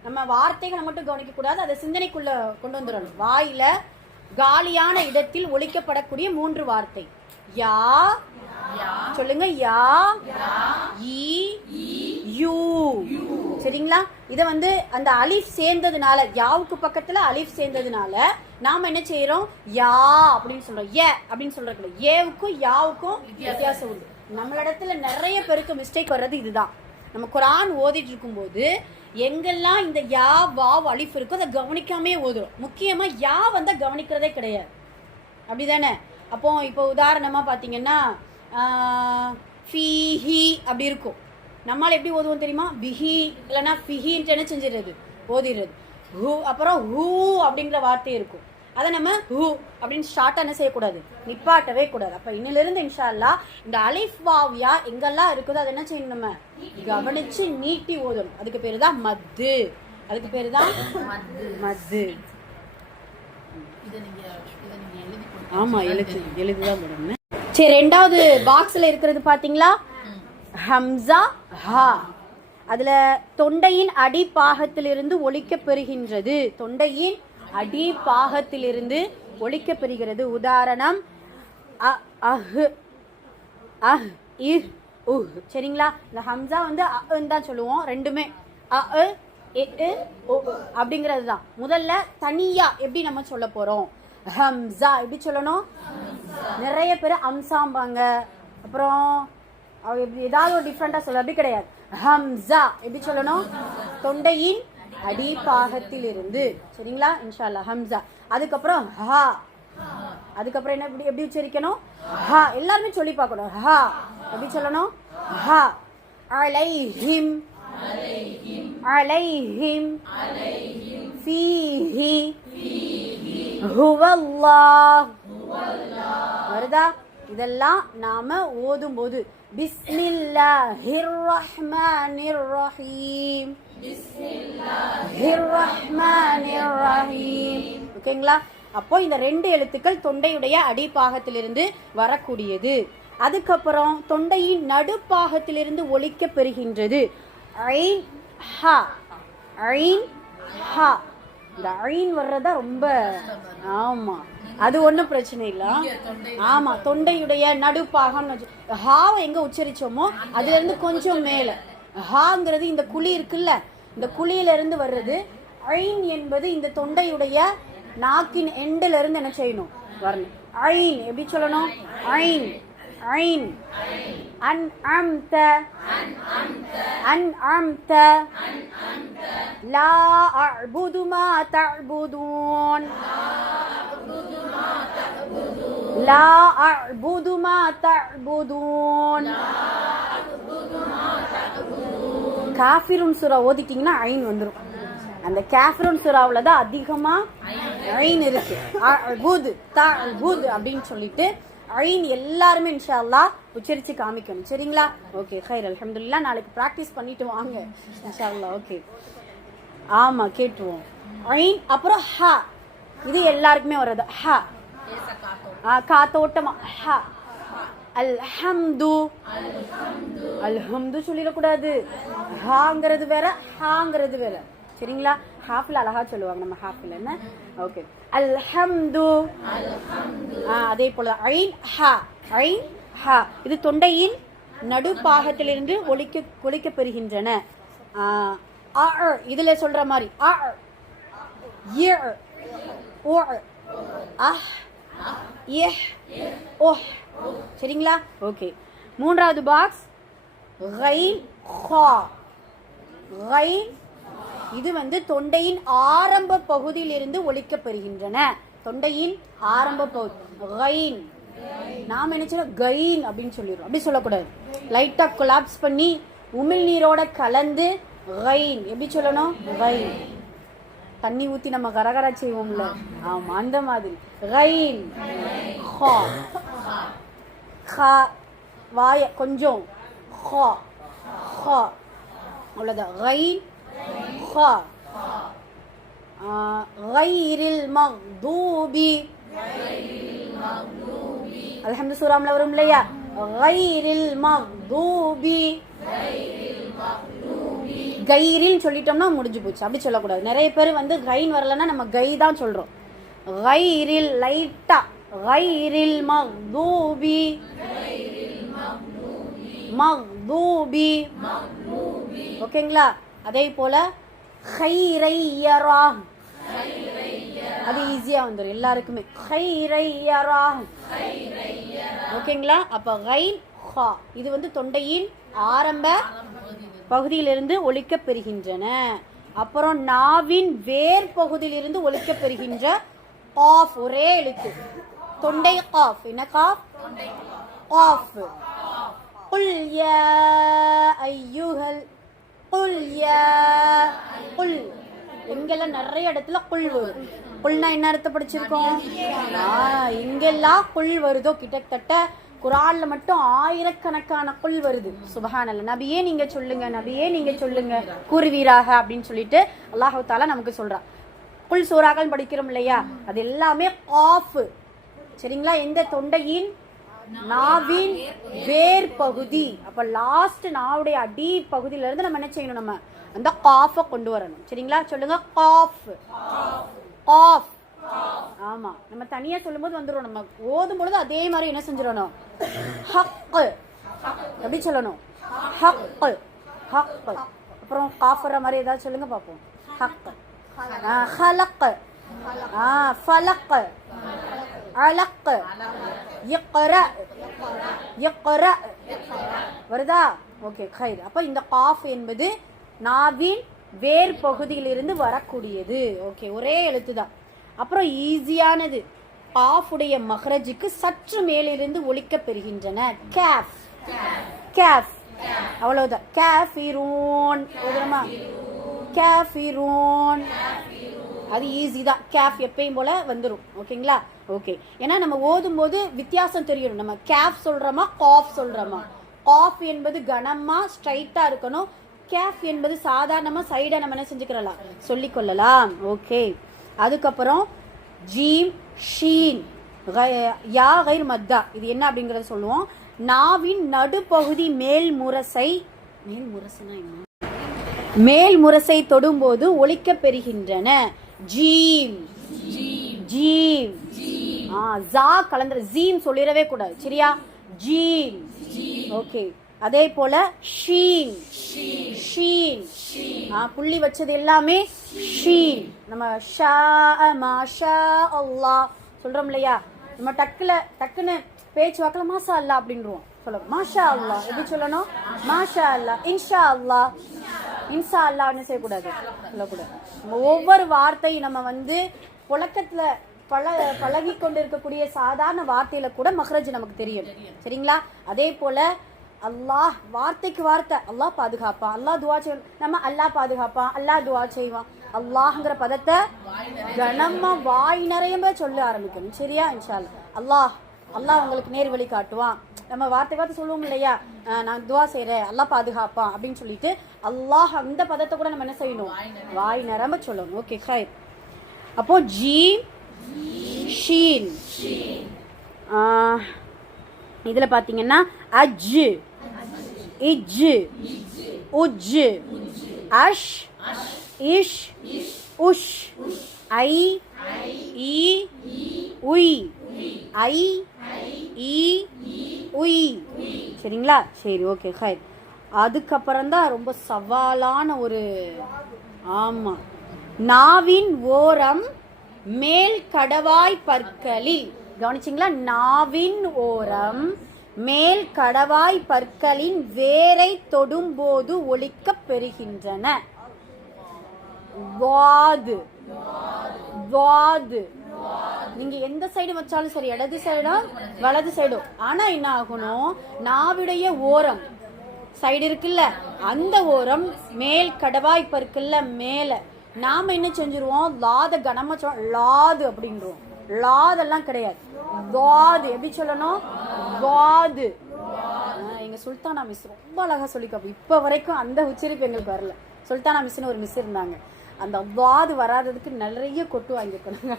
நம்ம வார்த்தைகளை மட்டும் கவனிக்க கூடாது, அதை சிந்தனைக்குள்ள கொண்டு வந்துடணும். வாயில காலியான இடத்தில் ஒலிக்கப்படக்கூடிய 3 வார்த்தை. யா, சொல்லுங்க, யா, ஈ, யூ. சரிங்களா? இதை அந்த அலிஃப் சேர்ந்ததுனால, யாவுக்கு பக்கத்துல அலிஃப் சேர்ந்ததுனால நாம என்ன செய்யறோம்? யா அப்படின்னு சொல்றோம். ஏ அப்படின்னு சொல்றது. ஏவுக்கும் யாவுக்கும் வித்தியாசம் உண்டு. நம்மளிடத்துல நிறைய பேருக்கு மிஸ்டேக் வர்றது இதுதான். நம்ம குர்ஆன் ஓதிட்டு இருக்கும்போது எங்கெல்லாம் இந்த யா வாவ் அலிஃப் இருக்கோ அதை கவனிக்காமே ஓதுறோம். முக்கியமா யா கவனிக்கிறதே கிடையாது. அப்படிதானே? அப்போ இப்போ உதாரணமா பாத்தீங்கன்னா ஃபீஹி அப்படி இருக்கும். நம்மளால எப்படி ஓதுவோம் தெரியுமா? பிஹி இல்லைன்னா ஃபிஹின்ட்டு என்ன செஞ்சிடுறது? ஓதிடுறது. ஹூ, அப்புறம் ஹூ அப்படிங்கிற வார்த்தை இருக்கும். அதை நம்ம ஹூ அப்படின்னு ஷார்ட்டாக என்ன செய்யக்கூடாது? நிப்பாட்டவே கூடாது. அப்போ இன்னிலிருந்து இன்ஷா அல்லாஹ் இந்த அலிஃப் வாவ் யா எங்கெல்லாம் இருக்குதோ அதை என்ன செய்யணும்? நம்ம கவனிச்சு நீட்டி ஓதணும். அதுக்கு பேரு தான் மத்து. அதுக்கு பேரு தான் மத்து. ஆமா, எழுதுதான் போடணும். சரி, 2வது பாக்ஸ்ல இருக்கிறது பாத்தீங்களா? ஹம்சா ஹா. அதுல தொண்டையின் அடிப்பாகத்திலிருந்து ஒலிக்க பெறுகின்றது. தொண்டையின் அடிப்பாகத்திலிருந்து ஒலிக்க பெறுகிறது. உதாரணம் சரிங்களா? இந்த ஹம்சா தான் சொல்லுவோம். ரெண்டுமே அப்படிங்கிறது தான். முதல்ல தனியா எப்படி நம்ம சொல்ல போறோம்? ஹம்சா எப்படி சொல்லணும்? நிறைய பேர் அம்சாம்பாங்க. அப்புறம் ஏதாவது ஒரு டிஃப்ரெண்டா சொல்ல. அப்படி கிடையாது. ஹம்சா எப்படி சொல்லணும்? தொண்டையின் அடிப்பாகத்தில் இருந்து. சரிங்களா? இன்ஷா அல்லாஹ் ஹம்சா. அதுக்கப்புறம் ஹா. அதுக்கப்புறம் என்ன எப்படி உச்சரிக்கணும்? ஹா. எல்லாருமே சொல்லி பார்க்கணும். ஹா எப்படி சொல்லணும்? ஹா. அலைஹிம், அலைஹிம், ஃபீஹி, ஹுவல்லாஹ். வருதா? இதெல்லாம் நாம ஓதும் போது பிஸ்மில்லாஹிர் ரஹ்மானிர் ரஹீம், பிஸ்மில்லாஹிர் ரஹ்மானிர் ரஹீம். ஓகேங்களா? அப்போ இந்த 2 எழுத்துக்கள் தொண்டையுடைய அடிப்பாகத்திலிருந்து வரக்கூடியது. அதுக்கப்புறம் தொண்டையின் நடுப்பாகத்திலிருந்து ஒலிக்க பெறுகின்றது. ஐன் ஹா, ஐன் ஹா. இந்த ஐன் வர்றதா ரொம்ப, ஆமா, அது ஒன்றும் பிரச்சனை இல்லை. ஆமா, தொண்டையுடைய நடுப்பாகம். ஹாவை எங்க உச்சரிச்சோமோ அதுல இருந்து கொஞ்சம் மேல. ஹாங்கிறது இந்த குழி இருக்குல்ல, இந்த குழியில இருந்து வர்றது. ஐன் என்பது இந்த தொண்டையுடைய நாக்கின் எண்டில இருந்து என்ன செய்யணும்? வரணும். ஐன் எப்படி சொல்லணும்? ஐன், ஐன். அன்அம்த, அன்அம்த. லா அஅ்புது மா தஅ்புதூன், லா அஅ்புது மா தஅ்புதூன். காஃபிருன் சூரா ஓதிட்டீங்கன்னா ஐன் வந்துடும். அந்த காஃபிருன் சூராவில் தான் அதிகமா ஐன் இருக்கு. அஅ்புது, தஅ்புது அப்படின்னு சொல்லிட்டு ஐன் எல்லாருமே இன்ஷா அல்லாஹ் உச்சரிச்சு காமிக்கணும். சரிங்களா? ஓகே ஹைர், அல்ஹம்துலில்லாஹ். நாளைக்கு ப்ராக்டிஸ் பண்ணிட்டு வாங்க இன்ஷா அல்லாஹ். ஓகே, ஆமா, கேட்டுருவோம். ஐன், அப்புறம் ஹா. இது எல்லாருக்குமே வர்றது. ஹா, காத்தோட்டமா. ஹா. அல்ஹம்து, அல்ஹம்து சொல்லிடக்கூடாது. ஹாங்கிறது வேற, ஹாங்கிறது வேற. சரிங்களா? ஹாஃபில் அழகா சொல்லுவாங்க நம்ம ஹாஃபில். என்ன? ஓகே. அல்ஹம்து. அதே போல ஐன் ஹா, ஐன் ஹா. இது தொண்டையின் நடுப்பாகத்திலிருந்து ஒலிக்க பெறுகின்றன. இதுல சொல்ற மாதிரி சரிங்களா? ஓகே. மூன்றாவது பாக்ஸ் இது வந்து தொண்டையின் ஆரம்ப பகுதியிலிருந்து ஒலிக்கப்பெறுகின்றன. தொண்டையின் ஆரம்ப பகுதி நாம என்ன சொல்ல கைன் அப்படின்னு சொல்லிடுறோம். அப்படி சொல்லக்கூடாது. லைட்டா கொலாப்ஸ் பண்ணி உமிழ்நீரோட கலந்து கைன் எப்படி சொல்லணும்? கைன். தண்ணி ஊத்தி நம்ம கரகரா செய்வோம்ல, ஆமா அந்த மாதிரி. கைன் வாய கொஞ்சம் அவ்வளவுதான். கைன் கைரில் மக்தூபி அல்ஹம்து சூராம்ல வரும் இல்லையா? கைரில் மக்தூபி கைரில் சொல்லிட்டோம்னா முடிஞ்சு போச்சு. அப்படி சொல்லக்கூடாது. நிறைய பேர் வந்து கைன் வரலன்னா நம்ம கை தான் சொல்றோம். கைரில் லைட்டா கைரில் மக்தூபி மக்தூபி ஓகேங்களா? அதே போல கைரையரா அது ஈஸியா வந்துடும் எல்லாருக்குமே. கைரையரா ஓகேங்களா? அப்ப கைன் இது வந்து தொண்டையின் ஆரம்ப பகுதியிலிருந்து ஒலிக்கப் பெறுகின்றன. அப்புறம் நாவின் வேர் பகுதியிலிருந்து ஒலிக்கப் பெறுகின்ற காஃப் ஒரே எழுத்து தொண்டை காஃப். என்ன காஃப்? காஃப். குல் யா அய்யுஹல் குல் யா குல். எங்கெல்லாம் நிறைய இடத்துல குல் வரும். குல்னா என்ன அர்த்த படிச்சிருக்கோம்? எங்கெல்லாம் குல் வருதோ கிட்டத்தட்ட குரான்ல மட்டும் ஆயிரக்கணக்கான குல் வருது. சுபஹானல்லாஹ். நபியே நீங்க சொல்லுங்க, நபியே நீங்க சொல்லுங்க கூறுவீராக அப்படின்னு சொல்லிட்டு அல்லாஹ் தஆலா நமக்கு சொல்றான். குல் சூறாக்கள் படிக்கிறோம் இல்லையா? அது எல்லாமே காஃப். சரிங்களா? எந்த தொண்டையின் நாவின் வேர் பகுதி. அப்ப லாஸ்ட் நாவுடைய அடி பகுதியில இருந்து நம்ம என்ன செய்யணும்? நம்ம அந்த காஃப கொண்டு வரணும். சரிங்களா? சொல்லுங்க காஃப். காஃப். ஆமா, நம்ம தனியா சொல்லும் போது வந்துடும். நம்ம ஓதும் பொழுது அதே மாதிரி என்ன செஞ்சிடணும்? ஹக் எப்படி சொல்லணும்? ஹக் ஹக். அப்புறம் காஃபற மாதிரி ஏதாவது சொல்லுங்க பாப்போம். ஹக் ஹலக் ஃபலக் அலக் இக்ரா இக்ரா வருதா? ஓகே கைர். அப்ப இந்த காஃப் என்பது நாவின் வேர் பகுதியிலிருந்து வரக்கூடியது. ஓகே, ஒரே எழுத்து தான். அப்புறம் ஈஸியானது காஃபுடைய மஹ்ரஜுக்கு சற்று மேலிருந்து ஒலிக்க பெறுகின்றன. கேஃப் கேஃப் அவ்வளவுதான். கேஃபிரூன் கேஃபிரூன் அது ஈஸி தான். கேஃப் எப்பயும் போல வந்துடும். ஓகேங்களா? ஓகே. ஏன்னா நம்ம ஓதும் போது வித்தியாசம் தெரியணும். நம்ம கேஃப் சொல்றோமா காஃப் சொல்றோமா? காஃப் என்பது கனமா ஸ்ட்ரைட்டா இருக்கணும். கேஃப் என்பது சாதாரணமா சைடா நம்ம என்ன செஞ்சுக்கலாம், சொல்லிக் கொள்ளலாம். ஓகே. அதுக்கப்புறம் ஜீம் ஷீன் யா கைர் மத்தா. இது என்ன அப்படிங்கறத சொல்லுவோம். நாவின் நடுப்பகுதி மேல் முரசை மேல் முரசை தொடும்போது ஒலிக்க பெறுகின்றன. ஜீம் ஜீம் ஜா கலந்துற ஜீம் சொல்லிடவே கூடாது. சரியா? ஜீம். ஓகே. அதே போல ஷீன் ஷீன் புள்ளி வச்சது எல்லாமே ஷீன். நம்ம ஷா மாஷா அல்லாஹ் சொல்றோம் இல்லையா? நம்ம டக்குன்னு பேச்சு வாக்கல மாஷா அல்லாஹ் அப்படின்றோம். சொல்ல மாஷா அல்லாஹ் எப்படி சொல்லணும்? மாஷா அல்லாஹ். இன்ஷா அல்லாஹ். இன்ஷா அல்லாஹ் என்ன செய்யக்கூடாது, சொல்லக்கூடாது. ஒவ்வொரு வார்த்தை நம்ம வந்து புழக்கத்துல பழகி கொண்டு இருக்கக்கூடிய சாதாரண வார்த்தையில கூட மஹ்ரஜ் நமக்கு தெரியும். சரிங்களா? அதே போல அல்லாஹ் வார்த்தைக்கு வார்த்தை அல்லாஹ் பாதுகாப்பான், அல்லாஹ் துவா செய்வான், நம்ம அல்லாஹ் பாதுகாப்பான், அல்லாஹ் துவா செய்வான். அல்லாஹ்ங்கிற பதத்தை கனமா வாய் நிறைய சொல்ல ஆரம்பிக்கணும். சரியா? இன்ஷா அல்லாஹ் அல்லாஹ் உங்களுக்கு நேர் வழி காட்டுவான். நம்ம வார்த்தை சொல்லுவோம் இல்லையா? நான் துவா செய்யறேன், அல்லாஹ் பாதுகாப்பான் அப்படின்னு சொல்லிட்டு அல்லாஹ் அந்த பதத்தை கூட நம்ம என்ன செய்யணும்? வாய் நிரம்ப சொல்லணும். ஓகே ஹைர். அப்போ ஜீம் ஷீன். இதுல பாத்தீங்கன்னா அஜ் இஜ் உஜ் அஷ் இஷ் உஷ் ஐ இ உய் ஐ இ உய். சரிங்களா? சரி, ஓகே ஹைர். அதுக்கப்புறம் தான் ரொம்ப சவாலான ஒரு ஆமா. நாவின் ஓரம் மேல் கடவாய் பற்களில், கவனிச்சிங்களா? நாவின் ஓரம் மேல் கடவாய் பற்களின் வேரை தொடும்போது ஒலிக்கப் பெறுகின்றன. வாது, வாது. நீங்க எந்த சைடு வச்சாலும் சரி, இடது சைடோ வலது சைடோ, ஆனா என்ன ஆகணும், நாவுடைய ஓரம் சைடு இருக்குல்ல, அந்த ஓரம் மேல் கடவாய் பற்கள்ல மேல நாம என்ன செஞ்சிருவோம், லாத கனமா லாது அப்படின்றோம். லாதெல்லாம் கிடையாது, வாது. எப்படி சொல்லணும்? வாது. எங்க சுல்தானா மிஸ் ரொம்ப அழகா சொல்லிக்க. இப்ப வரைக்கும் அந்த உச்சரிப்பு எங்களுக்கு வரல. சுல்தானா மிஸ்னு ஒரு மிஸ் இருந்தாங்க. அந்த வாது வராததுக்கு நிறைய கொட்டு வாங்கியிருக்காங்க.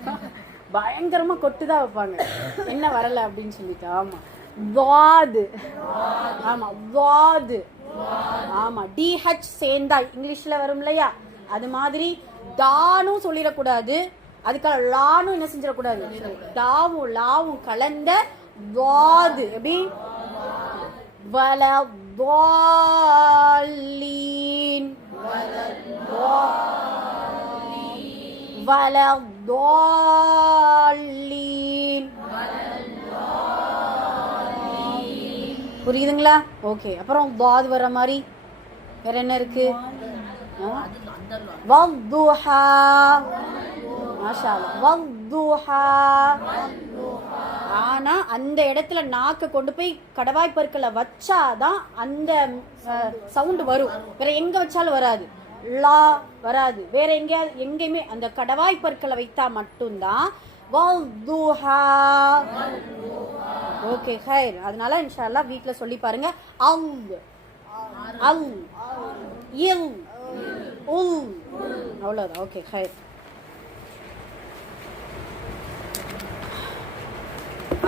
பயங்கரமா கொட்டு தான் வைப்பாங்க, என்ன வரல அப்படின்னு சொல்லிட்டு. ஆமா, வாது. ஆமா, வாது. ஆமா, டிஹெச் சேர்ந்தா இங்கிலீஷ்ல வரும் இல்லையா, அது மாதிரி தானும் சொல்லிடக்கூடாது, அதுக்காக லானும் என்ன செஞ்சிடக்கூடாது, தாவும் லாவும் கலந்த வாது. எப்படி? வல வாலீன், வல வாலீன். புரியுதுங்களா? ஓகே. அப்புறம் வாது வர மாதிரி வேற என்ன இருக்கு? வத்துஹா. மாஷா அல்லாஹ். வத்துஹா. ஆனா அந்த இடத்துல நாக்க கொண்டு போய் கடவாய் பற்களை வச்சாதான் அந்த சவுண்ட் வரும். வேற எங்க வச்சாலும் வராது, லா வராது. வேற எங்கேயுமே அந்த கடவாய் பற்களை வைத்தா மட்டும்தான் வத்துஹா. ஓகே, ஹைர். அதனால இன்ஷா அல்லாஹ் வீட்ல சொல்லி பாருங்க. அல் அல் இல் உல், அவ்வளவுதான். ஓகே, ஹைர்.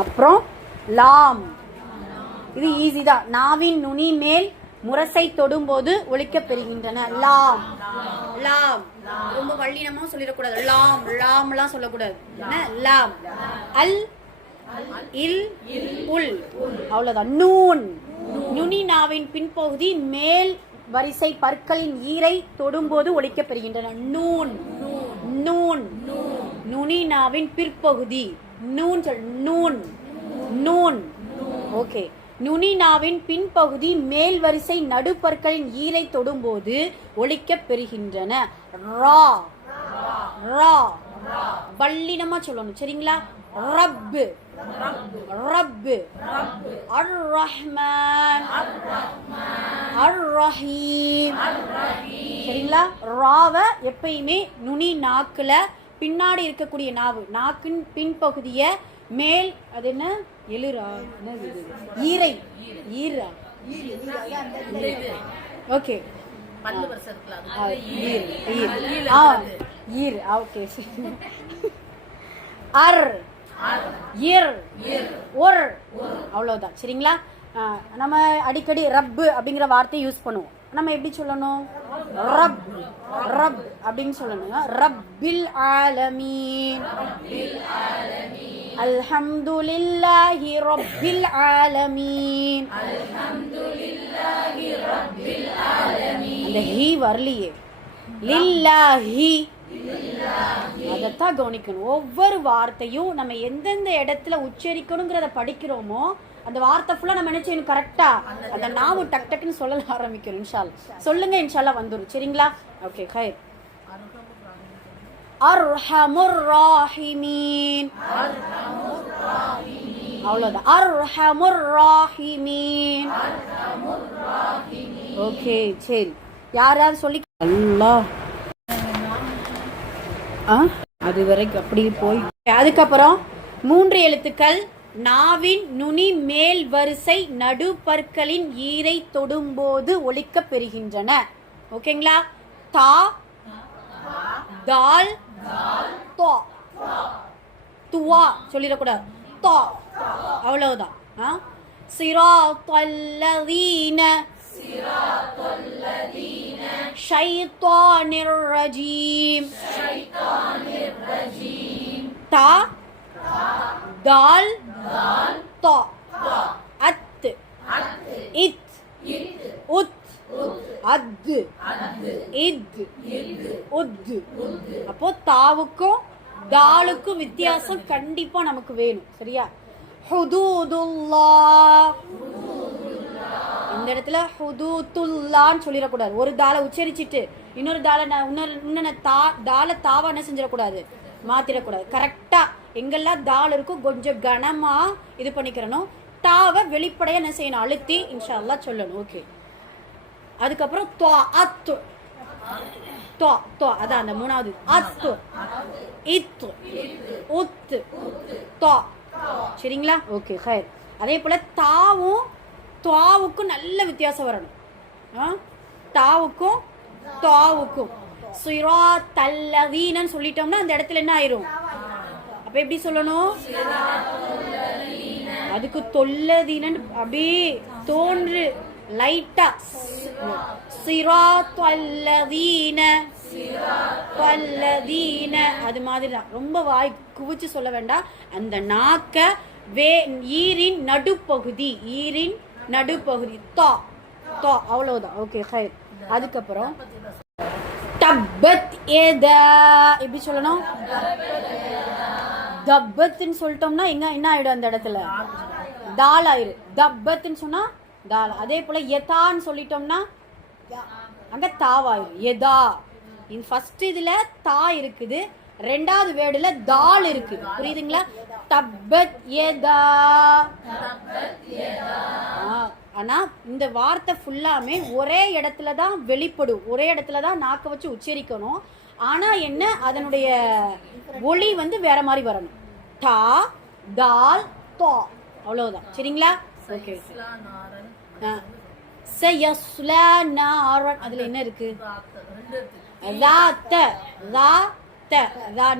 அப்புறம் லாம், இது ஈஸி தான். நாவின் நுனி மேல் முரசை தொடும்போது ஒலிக்கப் பெறுகின்றன. லாம், லாம். ரொம்ப வள்ளினமா சொல்லிடக்கூடாது. லாம், லாம்லாம் சொல்லக்கூடாது. லாம். அல் இல் உல், அவ்வளவுதான். நூன், நுனி நாவின் பின்பகுதி மேல் வரிசை பற்களின் ஈரை தொடும்போது ஒலிக்கப் பெறுகின்றன. Noon, noon. நுனி நாவின் பிற்பகுதி, நூன், நூன், நூன். ஓகே. நுனி நாவின் பின்பகுதி மேல் வரிசை நடுப்பற்களின் ஈரை தொடும்போது ஒலிக்கப் பெறுகின்றன. ரா, ரா. வல்லினமா சொல்லணும், சரிங்களா? ரப்பு, ரப்பு. அர் ரஹ்மான், அர் ரஹீம். சரிங்களா? ராவ எப்பயுமே நுனி நாக்குல பின்னாடி இருக்கக்கூடிய நாவு, நாக்கின் பின்பகுதிய மேல், அது என்ன எழுரா, ஈரை, ஈரா. ஓகே, அர் இர் ஒர், அவ்வளவுதான். சரிங்களா? நம்ம அடிக்கடி ரப்பு அப்படிங்கிற வார்த்தையை யூஸ் பண்ணுவோம். நம்ம எப்படி சொல்லணும்? ரப், ரப் அப்படின்னு சொல்லணும். ரப்பில் ஆலமீன், அல்ஹம்துலில்லாஹி ரப்பில் ஆலமீன். அந்த ஹி வரலையே, லில்லாஹி. அதைத்தான் கவனிக்கணும். ஒவ்வொரு வார்த்தையும் நம்ம எந்தெந்த இடத்துல உச்சரிக்கணுங்கிறத படிக்கிறோமோ அந்த வார்த்தை ஃபுல்லா நம்ம என்ன செய்யணும், கரெக்டா அந்த நாவு டக் டக்குன்னு சொல்ல ஆரம்பிக்கணும். இன்ஷால்லா சொல்லுங்க, இன்ஷால்லா வந்துடும். சரிங்களா? ஓகே, ஹைர். அர்ஹமுர் ராஹிமீன், அவ்வளவுதான். அர்ஹமுர் ராஹிமீன். ஓகே, சரி. யாராவது சொல்லி அல்லாஹ் அது வரைக்கும் அப்படி போய், அதுக்கப்புறம் 3 எழுத்துக்கள் நாவின் நுனி மேல் வரிசை நடுப்பற்களின் ஈரை தொடும்போது ஒலிக்கப் பெறுகின்றன. ஓகேங்களா? தா, தால், தா. துவா சொல்லிடக்கூடாது, தா. அவ்வளவுதான். சிராத்தல்லதீன, ஷைத்தானிர் ரஜீம். தா, தால், தா. அத், இத், உத், அத்து, இத், உத். அப்போ தாவுக்கும் தாலுக்கும் வித்தியாசம் கண்டிப்பா நமக்கு வேணும். சரியா? ஹுதூதுல்லாஹ், இந்த இடத்துல ஹுதூதுல்லான்னு சொல்லிடக்கூடாது. ஒரு தாளை உச்சரிச்சுட்டு இன்னொரு தாளை தாளை தாவா என்ன செஞ்சிடக்கூடாது, மாத்திடக்கூடாது. கரெக்டா எங்கெல்லாம் தாள் இருக்கும் கொஞ்சம் கனமா இது பண்ணிக்கிறணும். தாவை வெளிப்படையா என்ன செய்யணும், அழுத்தி இன்ஷா அல்லாஹ் சொல்லணும். ஓகே. அதுக்கப்புறம் துவா அத்து, துவா துவா அதான் அந்த மூணாவது. அத்து, இத்து, உத்து, துவா. சரிங்களா? ஓகே ஹைர். அதே போல தாவும் துவாவுக்கும் நல்ல வித்தியாசம் வரணும். தாவுக்கும் துவாவுக்கும் சிராத்தல் லதீனன்னு சொல்லிட்டோம்னா அந்த இடத்துல என்ன ஆயிரும், அப்ப எப்படி சொல்லணும், அதுக்கு தொல்லதீனன்னு அப்படியே தோன்று லைட்டா சிராத்தல் லதீன பல்லதீன அது மாதிரி தான். ரொம்ப வாய் குவிச்சு சொல்ல வேண்டாம். அந்த நாக்க ஈரின் நடுப்பகுதி, ஈரின் நடுப்பகுதி தா தா, அவ்வளவுதான். ஓகே ஹைர். அதுக்கப்புறம் தப்பத் ஏதா எப்படி சொல்லணும், தப்பத்ன்னு சொல்லிட்டோம்னா என்ன ஆயிடும், அந்த இடத்துல தால் ஆயிரும். தப்பத்ன்னு சொன்னா தால். அதே போல எதான்னு சொல்லிட்டோம்னா அங்க தாவாயிரும். எதா ஃபர்ஸ்ட் இதுல தா இருக்குது, ரெண்டாவது வேர்டுல தால் இருக்குது. புரியுதுங்களா? தப்பத் ஏதா. ஆனா இந்த வார்த்தை ஃபுல்லாமே ஒரே இடத்துல தான் வெளிப்படும், ஒரே இடத்துல தான் நாக்க வச்சு உச்சரிக்கணும். ஆனா என்ன, அதனுடைய ஒளி வந்து வேற மாதிரி வரணும். தா தால் தா, அவ்வளவுதான். சரிங்களா? ஓகே. சயஸ்லா நாரன், அதுல என்ன இருக்கு,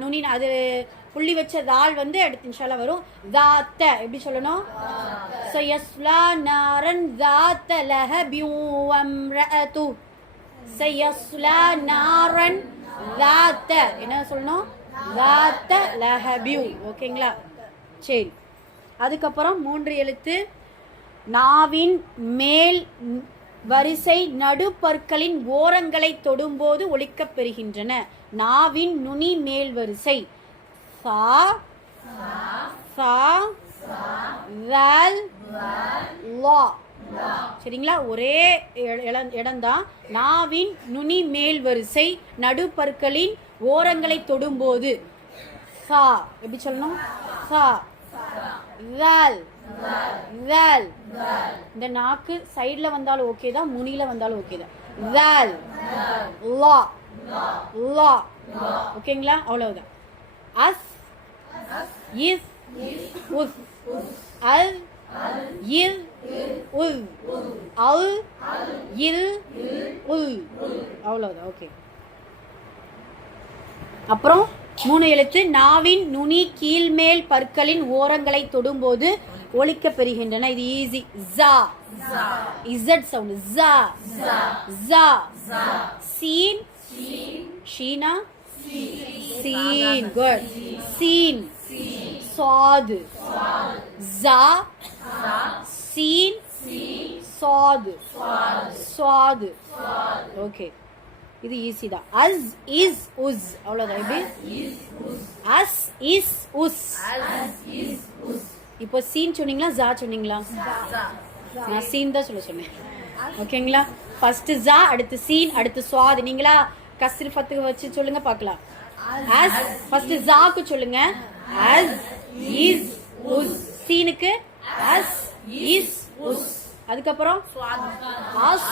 நுனின் அது புள்ளி வச்ச தால் வந்து எடுத்து இன்ஷால்லா வரும். தாத்த எப்படி சொல்லணும், சயஸ்லா நாரன் தாத்த லஹபியூ வம்ரஅது. சயஸ்லா நாரன் தாத்த என்ன சொல்லணும், தாத்த லஹபியூ. ஓகேங்களா? சரி. அதுக்கப்புறம் 3 எழுத்து நாவின் மேல் வரிசை நடுப்பற்களின் ஓரங்களை தொடும்போது ஒலிக்கப் பெறுகின்றன. நாவின் நுனி மேல் வரிசை சா சா வல் லா. சரிங்களா? ஒரே இடம்தான். நாவின் நுனி மேல் வரிசை நடுப்பற்களின் ஓரங்களை தொடும்போது சா எப்படி சொல்லணும், சா வல் வல். இந்த நாக்கு சைடுல வந்தாலும் ஓகே தான், முனில வந்தாலும் ஓகே தான். வல் லா லா. ஓகேங்களா? அவ்வளவுதான். அஸ் இஸ் உஸ், அல் இல் உல், அல் இல் உல், அவ்வளவுதான். ஓகே. அப்புறம் 3 எழுத்து நாவின் நுனி கீழ்மேல் பற்களின் ஓரங்களை தொடும்போது ஒலிக்க பெறுகின்றன. இது ஈஸி. ஜா இசட் சவுண்ட். ஜா ஜா. சீன் ஷீனா சீன். குட். சீன் சாது. ஜா சீன் சாது சாது. ஓகே, இது ஈஸி தான். அஸ் இஸ் உஸ், அவ்வளவுதான். எப்படி அஸ் இஸ் உஸ். இப்போ சீன் சொன்னீங்களா ஜா சொன்னீங்களா? நான் சீன் தான் சொன்னேன். ஓகேங்களா? ஃபர்ஸ்ட் ஜா, அடுத்து சீன், அடுத்து சுவாது. நீங்களா கஸ்ரி ஃபத்து வச்சு சொல்லுங்க பார்க்கலாம். அஸ் ஃபர்ஸ்ட் ஜாக்கு சொல்லுங்க. அஸ் இஸ் உஸ். சீனுக்கு அஸ் இஸ் உஸ். அதுக்கப்புறம் அஸ்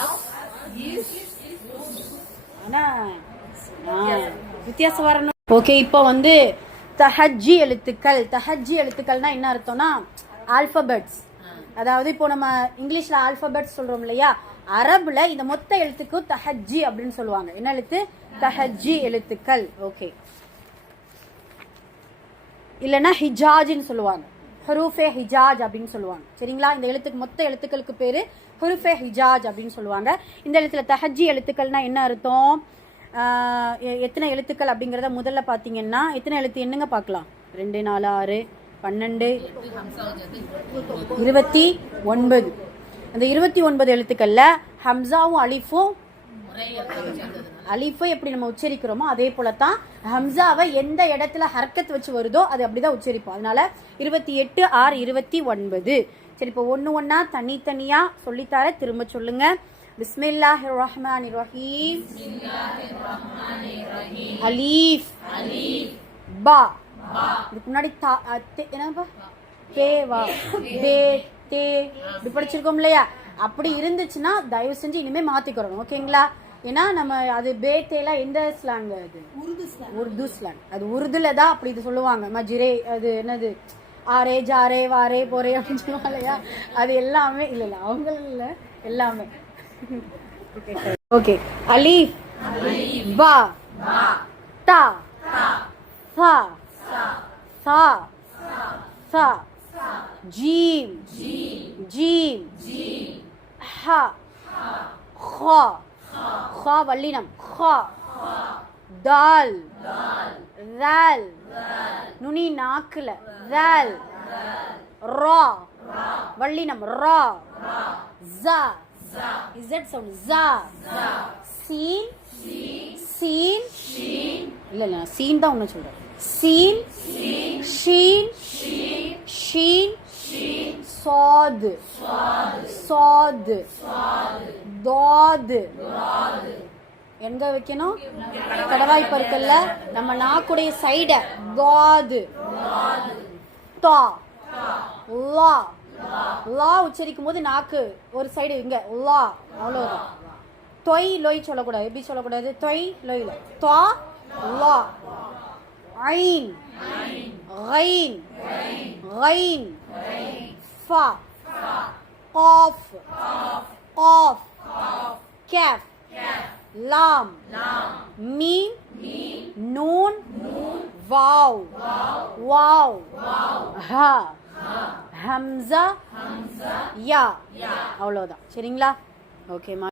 இஸ். ஆனா வித்தியாசம் வரணும். ஓகே, இப்போ வந்து தஹஜ்ஜி எழுத்துக்கள். தஹஜ்ஜி எழுத்துக்கள்னா என்ன அர்த்தம்னா ஆல்பபெட்ஸ். அதாவது இப்போ நம்ம இங்கிலீஷ்ல ஆல்பபெட்ஸ் சொல்றோம் இல்லையா, அரபுல இந்த மொத்த எழுத்துக்கு தஹஜ்ஜி அப்படின்னு சொல்லுவாங்க. என்ன எழுத்து? தஹஜ்ஜி எழுத்துக்கள். ஓகே, இல்லைன்னா ஹிஜாஜ்னு சொல்லுவாங்க. ஹுரூஃபே ஹிஜாஜ் அப்படின்னு சொல்லுவாங்க. சரிங்களா? இந்த எழுத்துக்கு மொத்த எழுத்துக்களுக்கு பேரு ஹுரூஃபே ஹிஜாஜ் அப்படின்னு சொல்லுவாங்க. இந்த எழுத்துல தஹஜ்ஜி எழுத்துக்கள்னா என்ன அர்த்தம், எத்தனை எழுத்துக்கள் அப்படிங்கிறத முதல்ல பார்த்தீங்கன்னா எத்தனை எழுத்து என்னங்க பார்க்கலாம். 2 4 6 12 29. அந்த 29 எழுத்துக்கள்ல ஹம்சாவும் அலிஃபும் அலிஃபை எப்படி நம்ம உச்சரிக்கிறோமோ அதே போலத்தான் ஹம்சாவை எந்த இடத்துல ஹர்க்கத் வச்சு வருதோ அது அப்படிதான் உச்சரிப்போம். அதனால 28, 6, 29. சரி, இப்போ ஒன்னா தனித்தனியா சொல்லித்தார திரும்ப சொல்லுங்க. பிஸ்மில்லாஹிர் ரஹ்மானிர் ரஹீம். அலீஃப் பா. இதுக்கு முன்னாடி என்னப்பா தேவா தே தே இப்படி படிச்சிருக்கோம் இல்லையா? அப்படி இருந்துச்சுன்னா தயவு செஞ்சு இனிமே மாத்திக்கிறோம். ஓகேங்களா? ஏன்னா நம்ம அது பேத்தேலாம் எந்த ஸ்லாங்? அது உருது ஸ்லாங். அது உருதுல தான் அப்படி இது சொல்லுவாங்க. மஜிரே அது என்னது ஆரே ஜாரே வாரே போரே அப்படின்னு சொல்லுவாங்க இல்லையா? அது எல்லாமே இல்ல அவங்களும் இல்ல எல்லாமே. ஓகே, அலீஃப் பா தா சா சா சா ஜீம் ஜீம் ஹா ஹா ஹா வல்லினம் ஹா தால் ரால் நுனி நாக்குல ரால் ரா வல்லினம் ரா ஜா இசட் சவுண்ட் ஜா சீன் சீன் இல்ல சீன் தான் ஒன்று சொல்றேன். சீன் ஷீன் ஷீன் சாத் சாத் தாத். எங்க வைக்கணும்? கடவாய்ப்பு இருக்குல்ல, நம்ம நாக்குடைய சைட தாத் தா லா. லா உச்சரிக்கும் போது நாக்கு ஒரு சைடு இங்க லா, அவ்வளவுதான். தொய் லொய் சொல்லக்கூடாது. எப்படி சொல்லக்கூடாது? தொய் லொய் தா லா. ஐன் غين غين فا قاف قاف كاف لام ميم نون واو واو ها ஹம்சா யா. அவ்வளோதான். சரிங்களா? ஓகேம்மா.